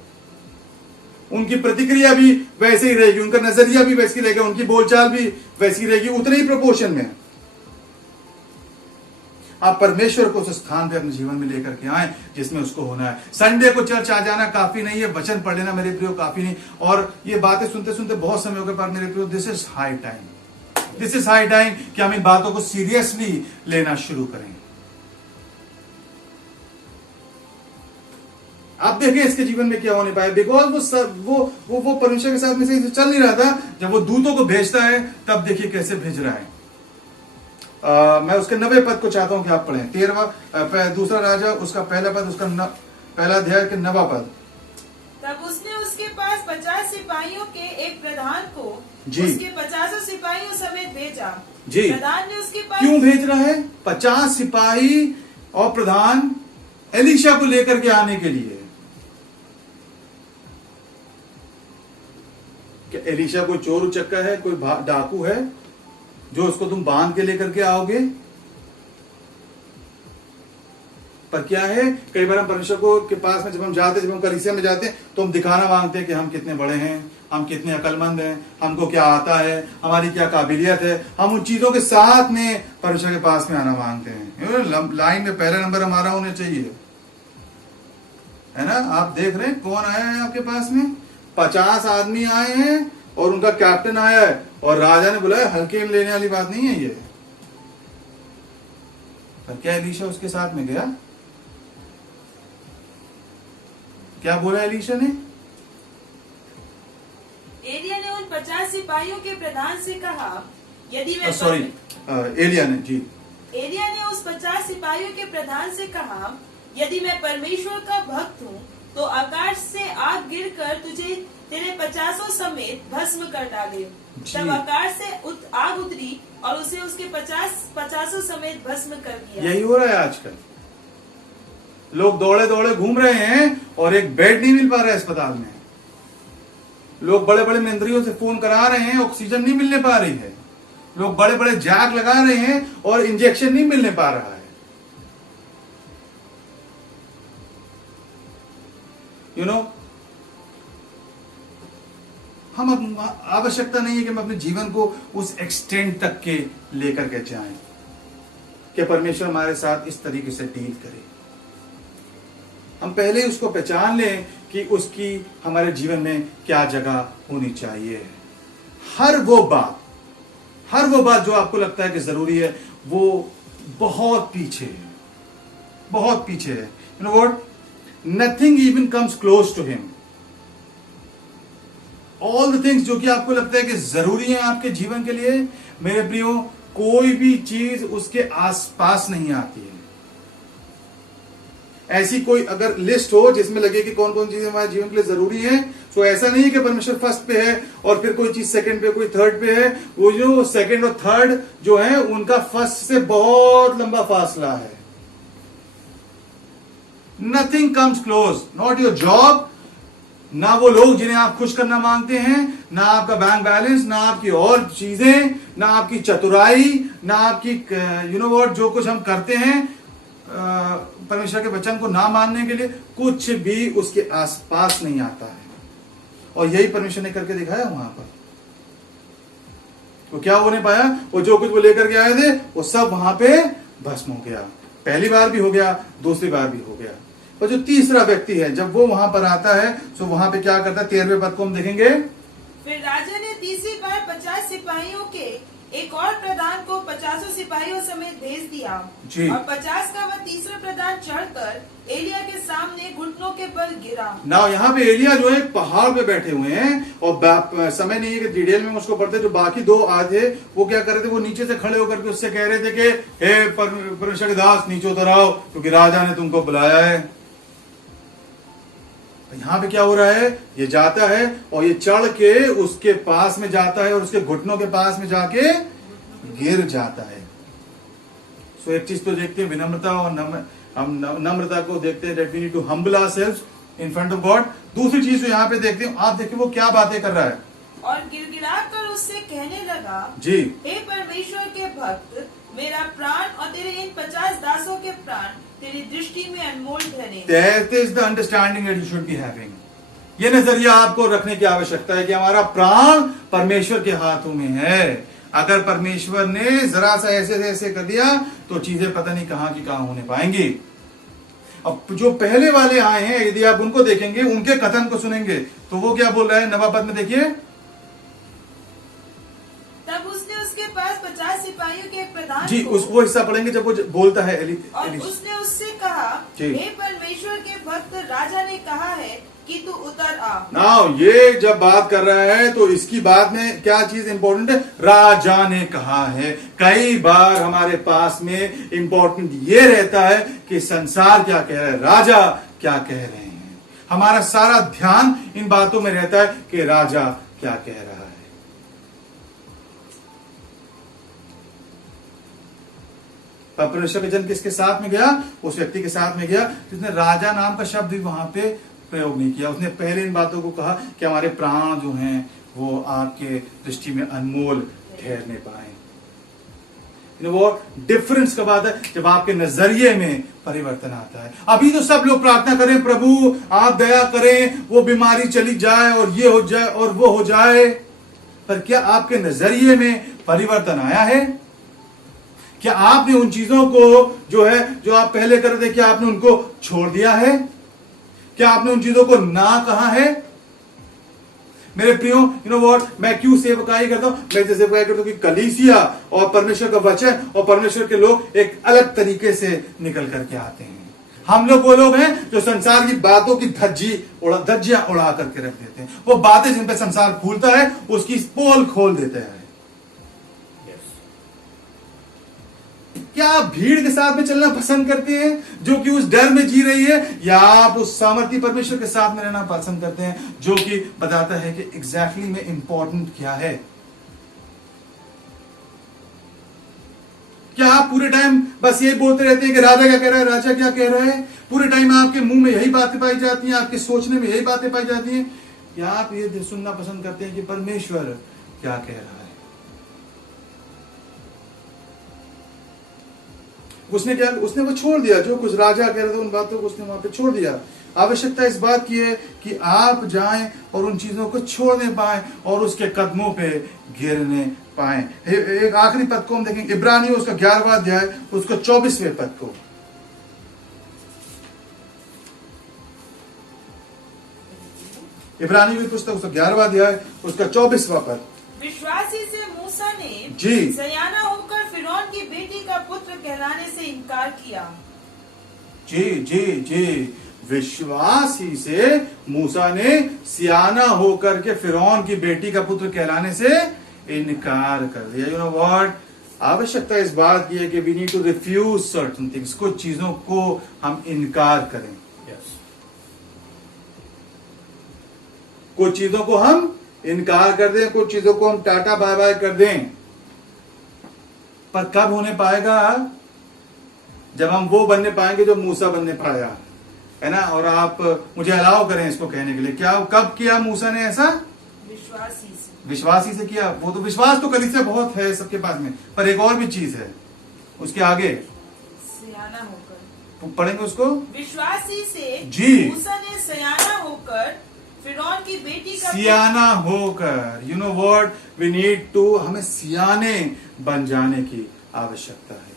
उनकी प्रतिक्रिया भी वैसे ही रहेगी, उनका नजरिया भी वैसी रहेगा, उनकी बोलचाल भी वैसी रहेगी, उतने ही प्रोपोर्शन में। आप परमेश्वर को उस स्थान पे अपने जीवन में लेकर के आए जिसमें उसको होना है। संडे को चर्च आ जाना काफी नहीं है, वचन पढ़ लेना मेरे प्रियो काफी नहीं। और ये बातें सुनते सुनते बहुत समय हो गया, पर मेरे प्रियो this is high time, this is high time कि हम इन बातों को सीरियसली लेना शुरू करें। आप देखिए इसके जीवन में क्या होने पाए, बिकॉज वो परमेश्वर के साथ में से चल नहीं रहा था। जब वो दूतों को भेजता है तब देखिए कैसे भेज रहा है। मैं उसके 90 पद को चाहता हूं कि आप पढ़ें। 13वां दूसरा राजा उसका पहला पद, उसका पहला अध्याय के 9वां पद। तब उसने उसके पास 50 सिपाहियों के एक प्रधान को जी। उसके 50 सिपाहियों समेत भेजा। जी। प्रधान ने उसके पास क्यों भेज रहा है? 50 सिपाही और प्रधान एलीशा को लेकर के आने के लिए। क्या एलीशा कोई चोर उचक्का है, कोई डाकू है जो उसको तुम बांध के लेकर के आओगे? पर क्या है, कई बार हम परमेश्वर को के पास में जब हम जाते हैं, जब हम कलीसिया में जाते हैं, तो हम दिखाना मांगते हैं कि हम कितने बड़े हैं, हम कितने अकलमंद हैं, हमको क्या आता है, हमारी क्या काबिलियत है। हम उन चीजों के साथ में परमेश्वर के पास में आना मांगते हैं। लाइन में पहला नंबर हमारा होना चाहिए, है ना। आप देख रहे हैं कौन आया है आपके पास में? 50 आदमी आए हैं और उनका कैप्टन आया है और राजा ने बुलाया। हल्के में लेने वाली बात नहीं है ये। पर क्या एलीशा उसके साथ में गया? क्या बोला एलीशा ने? एलिया ने उन 50 सिपाहियों के प्रधान से कहा, यदि मैं सॉरी, एलिया ने, जी। एलिया ने उस 50 सिपाहियों के प्रधान से कहा, यदि मैं परमेश्वर का भक्त हूँ तो आकाश से आग गिरकर तुझे तेरे 50 समेत भस्म कर डाले। तब आकाश से आग उतरी और उसे उसके 50 समेत भस्म कर दिया। यही हो रहा है आजकल। लोग दौड़े दौड़े घूम रहे हैं और एक बेड नहीं मिल पा रहा है अस्पताल में। लोग बड़े बड़े मंत्रियों से फोन करा रहे हैं, ऑक्सीजन नहीं मिलने पा रही है। लोग बड़े बड़े जैक लगा रहे हैं और इंजेक्शन नहीं मिलने पा रहा है। यू नो, हम आवश्यकता नहीं है कि हम अपने जीवन को उस एक्सटेंट तक के लेकर के जाएं कि परमेश्वर हमारे साथ इस तरीके से डील करे। हम पहले उसको पहचान लें कि उसकी हमारे जीवन में क्या जगह होनी चाहिए। हर वो बात जो आपको लगता है कि जरूरी है, वो बहुत पीछे है, बहुत पीछे है। You know what, nothing even comes close to him. All the things जो कि आपको लगता है कि जरूरी है आपके जीवन के लिए, मेरे प्रियो, कोई भी चीज उसके आसपास नहीं आती है। ऐसी कोई अगर लिस्ट हो जिसमें लगे कि कौन कौन चीजें हमारे जीवन के लिए जरूरी है, तो ऐसा नहीं है कि परमेश्वर फर्स्ट पे है और फिर कोई चीज सेकंड पे, कोई थर्ड पे है। वो जो सेकंड और थर्ड जो है उनका फर्स्ट से बहुत लंबा फासला है। Nothing comes close, not your job, ना वो लोग जिन्हें आप खुश करना मांगते हैं, ना आपका बैंक बैलेंस, ना आपकी और चीजें, ना आपकी चतुराई, ना आपकी यू नो व्हाट, जो कुछ हम करते हैं परमेश्वर के वचन को ना मानने के लिए, कुछ भी उसके आसपास नहीं आता है। और यही परमेश्वर ने करके दिखाया वहां पर। तो क्या होने पाया? वो जो कुछ वो लेकर के आए थे वो सब वहां पे भस्म हो गया। पहली बार भी हो गया, दूसरी बार भी हो गया। और जो तीसरा व्यक्ति है, जब वो वहां पर आता है तो वहां पे क्या करता है? 13वें पद को हम देखेंगे। फिर राजा ने तीसरी बार 50 सिपाहियों के एक और प्रधान को 50 सिपाहियों समेत भेज दिया जी। और 50 का वह तीसरा प्रधान चढ़कर एलिया के सामने घुटनों के बल गिरा। ना यहाँ पे एलिया जो है पहाड़ पे बैठे हुए हैं और समय नहीं है कि डिटेल में उसको पढ़ते। जो बाकी दो आधे वो क्या कर रहे थे? वो नीचे से खड़े होकर के उससे कह रहे थे कि हे परमेश्वर के दास, नीचे उतर आओ क्योंकि राजा ने तुमको बुलाया है। यहाँ पे क्या हो रहा है? ये जाता है और ये चढ़ के उसके पास में जाता है और उसके घुटनों के पास में जाके गिर जाता है। सो एक चीज तो देखते हैं विनम्रता, और हम नम्रता को देखते हैं, that we need to humble ourselves in front of God। दूसरी चीज जो यहाँ पे देखते हैं, आप देखिए वो क्या बातें कर रहा है। और गिड़गिड़ा कर उससे कहने लगा, जी, हे परमेश्वर के भक्त, मेरा प्राण और तेरे इन 50 दासों के प्राण तेरी दृष्टि में अनमोल ठहरे। That is the understanding that you should be having। ये नजरिया आपको रखने की आवश्यकता है कि हमारा प्राण परमेश्वर के हाथों में है। अगर परमेश्वर ने जरा सा ऐसे ऐसे कर दिया तो चीजें पता नहीं कहां की कहां होने पाएंगी। अब जो पहले वाले आए हैं, यदि आप उनको देखेंगे, उनके कथन को सुनेंगे, तो वो क्या बोल रहा है? 9वां पद में देखिए। तब उसने उसके पास 50 सिपाहियों के एक प्रधान जी, को, वो हिस्सा पढ़ेंगे जब वो बोलता है और उसने उससे कहा, जी। हे परमेश्वर के भक्त, राजा ने कहा है कि तू उतर आ। नाउ ये जब बात कर रहा है तो इसकी बात में क्या चीज इंपॉर्टेंट है? राजा ने कहा है। कई बार हमारे पास में इंपॉर्टेंट ये रहता है कि संसार क्या कह रहा है, राजा क्या कह रहे हैं। हमारा सारा ध्यान इन बातों में रहता है कि राजा क्या कह रहा है। परमेश्वर का जन किसके साथ में गया? उस व्यक्ति के साथ में गया जिसने राजा नाम का शब्द भी वहां पे प्रयोग नहीं किया। उसने पहले इन बातों को कहा कि हमारे प्राण जो हैं वो आपके दृष्टि में अनमोल ठहरने पाए। वो डिफरेंस कब आता है? जब आपके नजरिए में परिवर्तन आता है। अभी तो सब लोग प्रार्थना करें, प्रभु आप दया करें, वो बीमारी चली जाए और ये हो जाए और वो हो जाए, पर क्या आपके नजरिए में परिवर्तन आया है? क्या आपने उन चीजों को जो आप पहले कर रहे थे, क्या आपने उनको छोड़ दिया है? क्या आपने उन चीजों को ना कहा है? मेरे प्रियो, यू नो व्हाट, मैं क्यों सेवकाई करता हूं? मैं जैसे सेवकाई करता हूं कि कलीसिया और परमेश्वर का वचन और परमेश्वर के लोग एक अलग तरीके से निकल करके आते हैं। हम लोग वो लोग हैं जो संसार की बातों की धज्जियां उड़ा करके रख देते हैं। वो बातें जिन पे संसार फूलता है उसकी पोल खोल देते हैं। क्या आप भीड़ के साथ में चलना पसंद करते हैं जो कि उस डर में जी रही है, या आप उस सामर्थी परमेश्वर के साथ में रहना पसंद करते हैं जो कि बताता है कि एग्जैक्टली में इंपॉर्टेंट क्या है? क्या आप पूरे टाइम बस यही बोलते रहते हैं कि राजा क्या कह रहा है, राजा क्या कह रहा है? पूरे टाइम आपके मुंह में यही बातें पाई जाती हैं, आपके सोचने में यही बातें पाई जाती हैं, या आप ये सुनना पसंद करते हैं कि परमेश्वर क्या कह रहा है? उसने वो छोड़ दिया, जो कुछ राजा कह रहे थे उन बातों को उसने वहां पे छोड़ दिया। आवश्यकता इस बात की है कि आप जाएं और उन चीजों को छोड़ने पाएं और उसके कदमों पे गिरने पाएं। एक आखिरी पद को हम देखेंगे, इब्रानियों उसका 11वां अध्याय उसका 24वें पद को। इब्रानियों की पुस्तक उसका 11वां अध्याय उसका 24वां पद। विश्वासी से मूसा ने जी सयाना होकर फिरौन की बेटी का पुत्र कहलाने से इनकार किया। जी जी जी, विश्वासी से मूसा ने सियाना होकर के फिरौन की बेटी का पुत्र कहलाने से इनकार कर दिया। यू नो व्हाट, आवश्यकता इस बात की है कि we need to refuse certain things. कुछ चीजों को हम इनकार करें। कुछ चीजों को हम इनकार कर दें, कुछ चीजों को हम टाटा बाय बाय कर दें। पर कब होने पाएगा? जब हम वो बनने पाएंगे जो मूसा बनने पाया, है ना। और आप मुझे अलाउ करें इसको कहने के लिए, क्या कब किया मूसा ने ऐसा? विश्वासी से किया। वो तो विश्वास तो कलीसिया बहुत है सबके पास में, पर एक और भी चीज है उसके आगे, सयाना होकर पढ़ेंगे उसको। विश्वासी से जी मूसा ने सयाना होकर फिरौन की बेटी का सियाना होकर, you know what, we need to, हमें सियाने बन जाने की आवश्यकता है।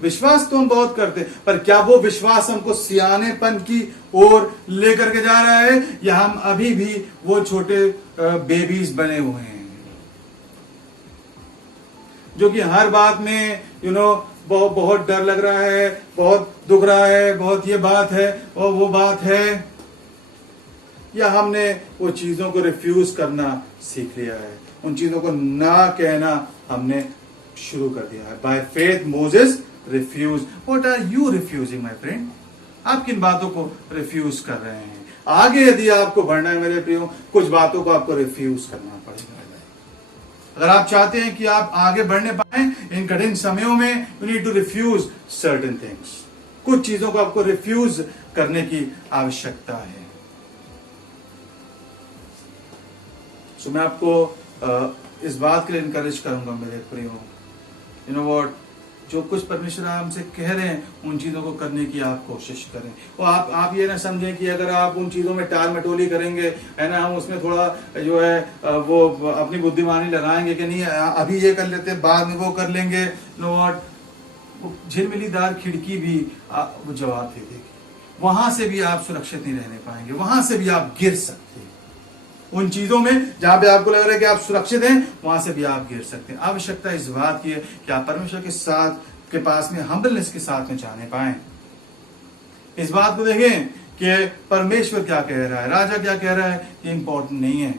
विश्वास तो हम बहुत करते हैं, पर क्या वो विश्वास हमको सियानेपन की ओर लेकर के जा रहा है, या हम अभी भी वो छोटे बेबीज बने हुए हैं जो कि हर बात में यू नो बहुत डर लग रहा है, बहुत दुख रहा है, बहुत ये बात है और वो बात है, या हमने वो चीजों को रिफ्यूज करना सीख लिया है, उन चीजों को ना कहना हमने शुरू कर दिया है। By faith Moses refuse. What are you refusing my friend? आप किन बातों को रिफ्यूज कर रहे हैं? आगे यदि आपको बढ़ना है मेरे प्रियो, कुछ बातों को आपको रिफ्यूज करना पड़ेगा। अगर आप चाहते हैं कि आप आगे बढ़ने पाए इन कठिन समयों में, you need to refuse certain things. कुछ चीजों को आपको रिफ्यूज करने की आवश्यकता है। सो मैं आपको इस बात के लिए इनकरेज करूंगा मेरे प्रियो, यू नो व्हाट, जो कुछ परमेश्वर हमसे कह रहे हैं उन चीजों को करने की आप कोशिश करें। और आप ये ना समझें कि अगर आप उन चीजों में टाल मटोली करेंगे, है ना, हम उसमें थोड़ा जो है वो अपनी बुद्धिमानी लगाएंगे कि नहीं अभी ये कर लेते बाद में वो कर लेंगे, नो व्हाट, झिलमिलीदार खिड़की भी वो जवाब दे देगी। वहां से भी आप सुरक्षित नहीं रहने पाएंगे, वहां से भी आप गिर सकते हैं। उन चीजों में जहां पे आपको लग रहा है कि आप सुरक्षित हैं, वहां से भी आप गिर सकते हैं। आवश्यकता इस बात की है कि आप परमेश्वर के साथ के पास में हम्बलनेस के साथ में जाने पाए। इस बात को देखें कि परमेश्वर क्या कह रहा है, राजा क्या कह रहा है, ये इंपॉर्टेंट नहीं है।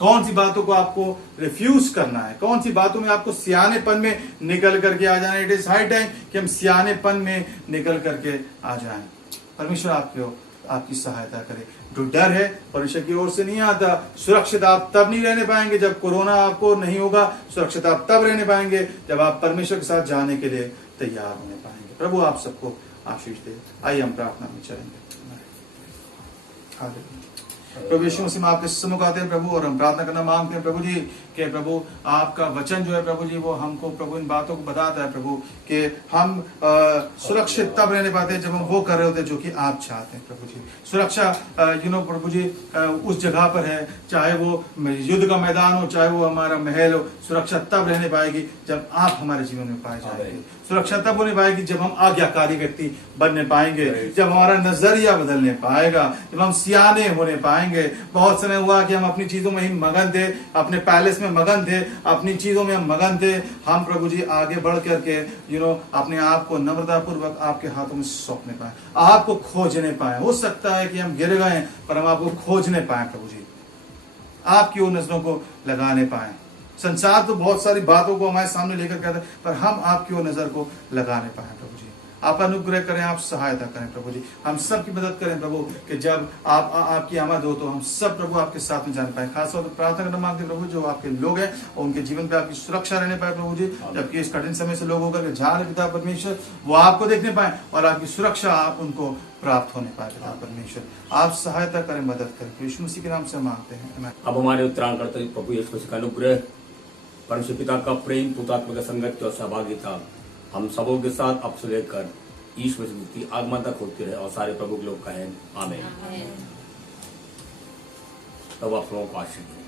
कौन सी बातों को आपको रिफ्यूज करना है, कौन सी बातों में आपको सियानेपन में निकल करके आ जाना है। इट इज हाई टाइम कि हम सियानेपन में निकल करके आ जाएं। परमेश्वर आपकी सहायता करे। जो डर है परमेश्वर की ओर से नहीं आता। सुरक्षित आप तब नहीं रहने पाएंगे जब कोरोना आपको नहीं होगा। सुरक्षित आप तब रहने पाएंगे जब आप परमेश्वर के साथ जाने के लिए तैयार होने पाएंगे। प्रभु आप सबको आशीष दे। आइए हम प्रार्थना में चलेंगे। हालेलुया। प्रभु यीशु मसीह में आपके सम्मुख आते हैं प्रभु, और हम प्रार्थना करना मांगते हैं प्रभु जी कि प्रभु आपका वचन जो है प्रभु जी वो हमको प्रभु इन बातों को बताता है प्रभु कि हम सुरक्षित तब रहने पाते हैं जब हम वो कर रहे होते हैं जो कि आप चाहते हैं प्रभु जी। सुरक्षा प्रभु जी उस जगह पर है, चाहे वो युद्ध का मैदान हो, चाहे वो हमारा महल हो। सुरक्षा तब रहने पाएगी जब आप हमारे जीवन में पाए जाएंगे। सुरक्षा तब होने पाएगी जब हम आज्ञाकारी व्यक्ति बनने पाएंगे, जब हमारा नजरिया बदलने पाएगा, जब हम सियाने होने पाएंगे। बहुत समय हुआ कि हम अपनी चीजों में ही मगन थे, अपने पैलेस में मगन थे, अपनी चीजों में हम मगन थे। हम प्रभु जी आगे बढ़ करके अपने आप को नम्रता पूर्वक आपके हाथों में सौंपने पाए, आपको खोजने पाए। हो सकता है कि हम गिर गए पर हम आपको खोजने पाए प्रभु जी, आपकी उन नजरों को लगाने पाए। संसार तो बहुत सारी बातों को हमारे सामने लेकर के आता है, पर हम आपकी ओर नजर को लगाने पाए प्रभु जी। आप अनुग्रह करें, आप सहायता करें प्रभु जी। हम सब की मदद करें प्रभु कि जब आपकी आमद हो तो हम सब प्रभु आपके साथ में जान पाए। खासतौर पर प्रार्थना करना मांगते हैं प्रभु जो आपके लोग हैं और उनके जीवन पे आपकी सुरक्षा रहने पाए प्रभु जी। जबकि इस कठिन समय से लोग होकर जा रहे पिता परमेश्वर, वो आपको देखने पाए और आपकी सुरक्षा आप उनको प्राप्त होने पाए पिता परमेश्वर। आप सहायता करें, मदद करें, यीशु मसीह के नाम से मांगते हैं। अब हमारे उत्तराखंड प्रभु यीशु मसीह का अनुग्रह, परमेश्वर पिता का प्रेम, पुतात्मा का संगत और सहभागिता हम सबों के साथ अब से लेकर ईश्वर मसीह की आगमन तक होती रहे और सारे प्रभु के लोग कहें आमीन। तब आप लोगों को आशीष।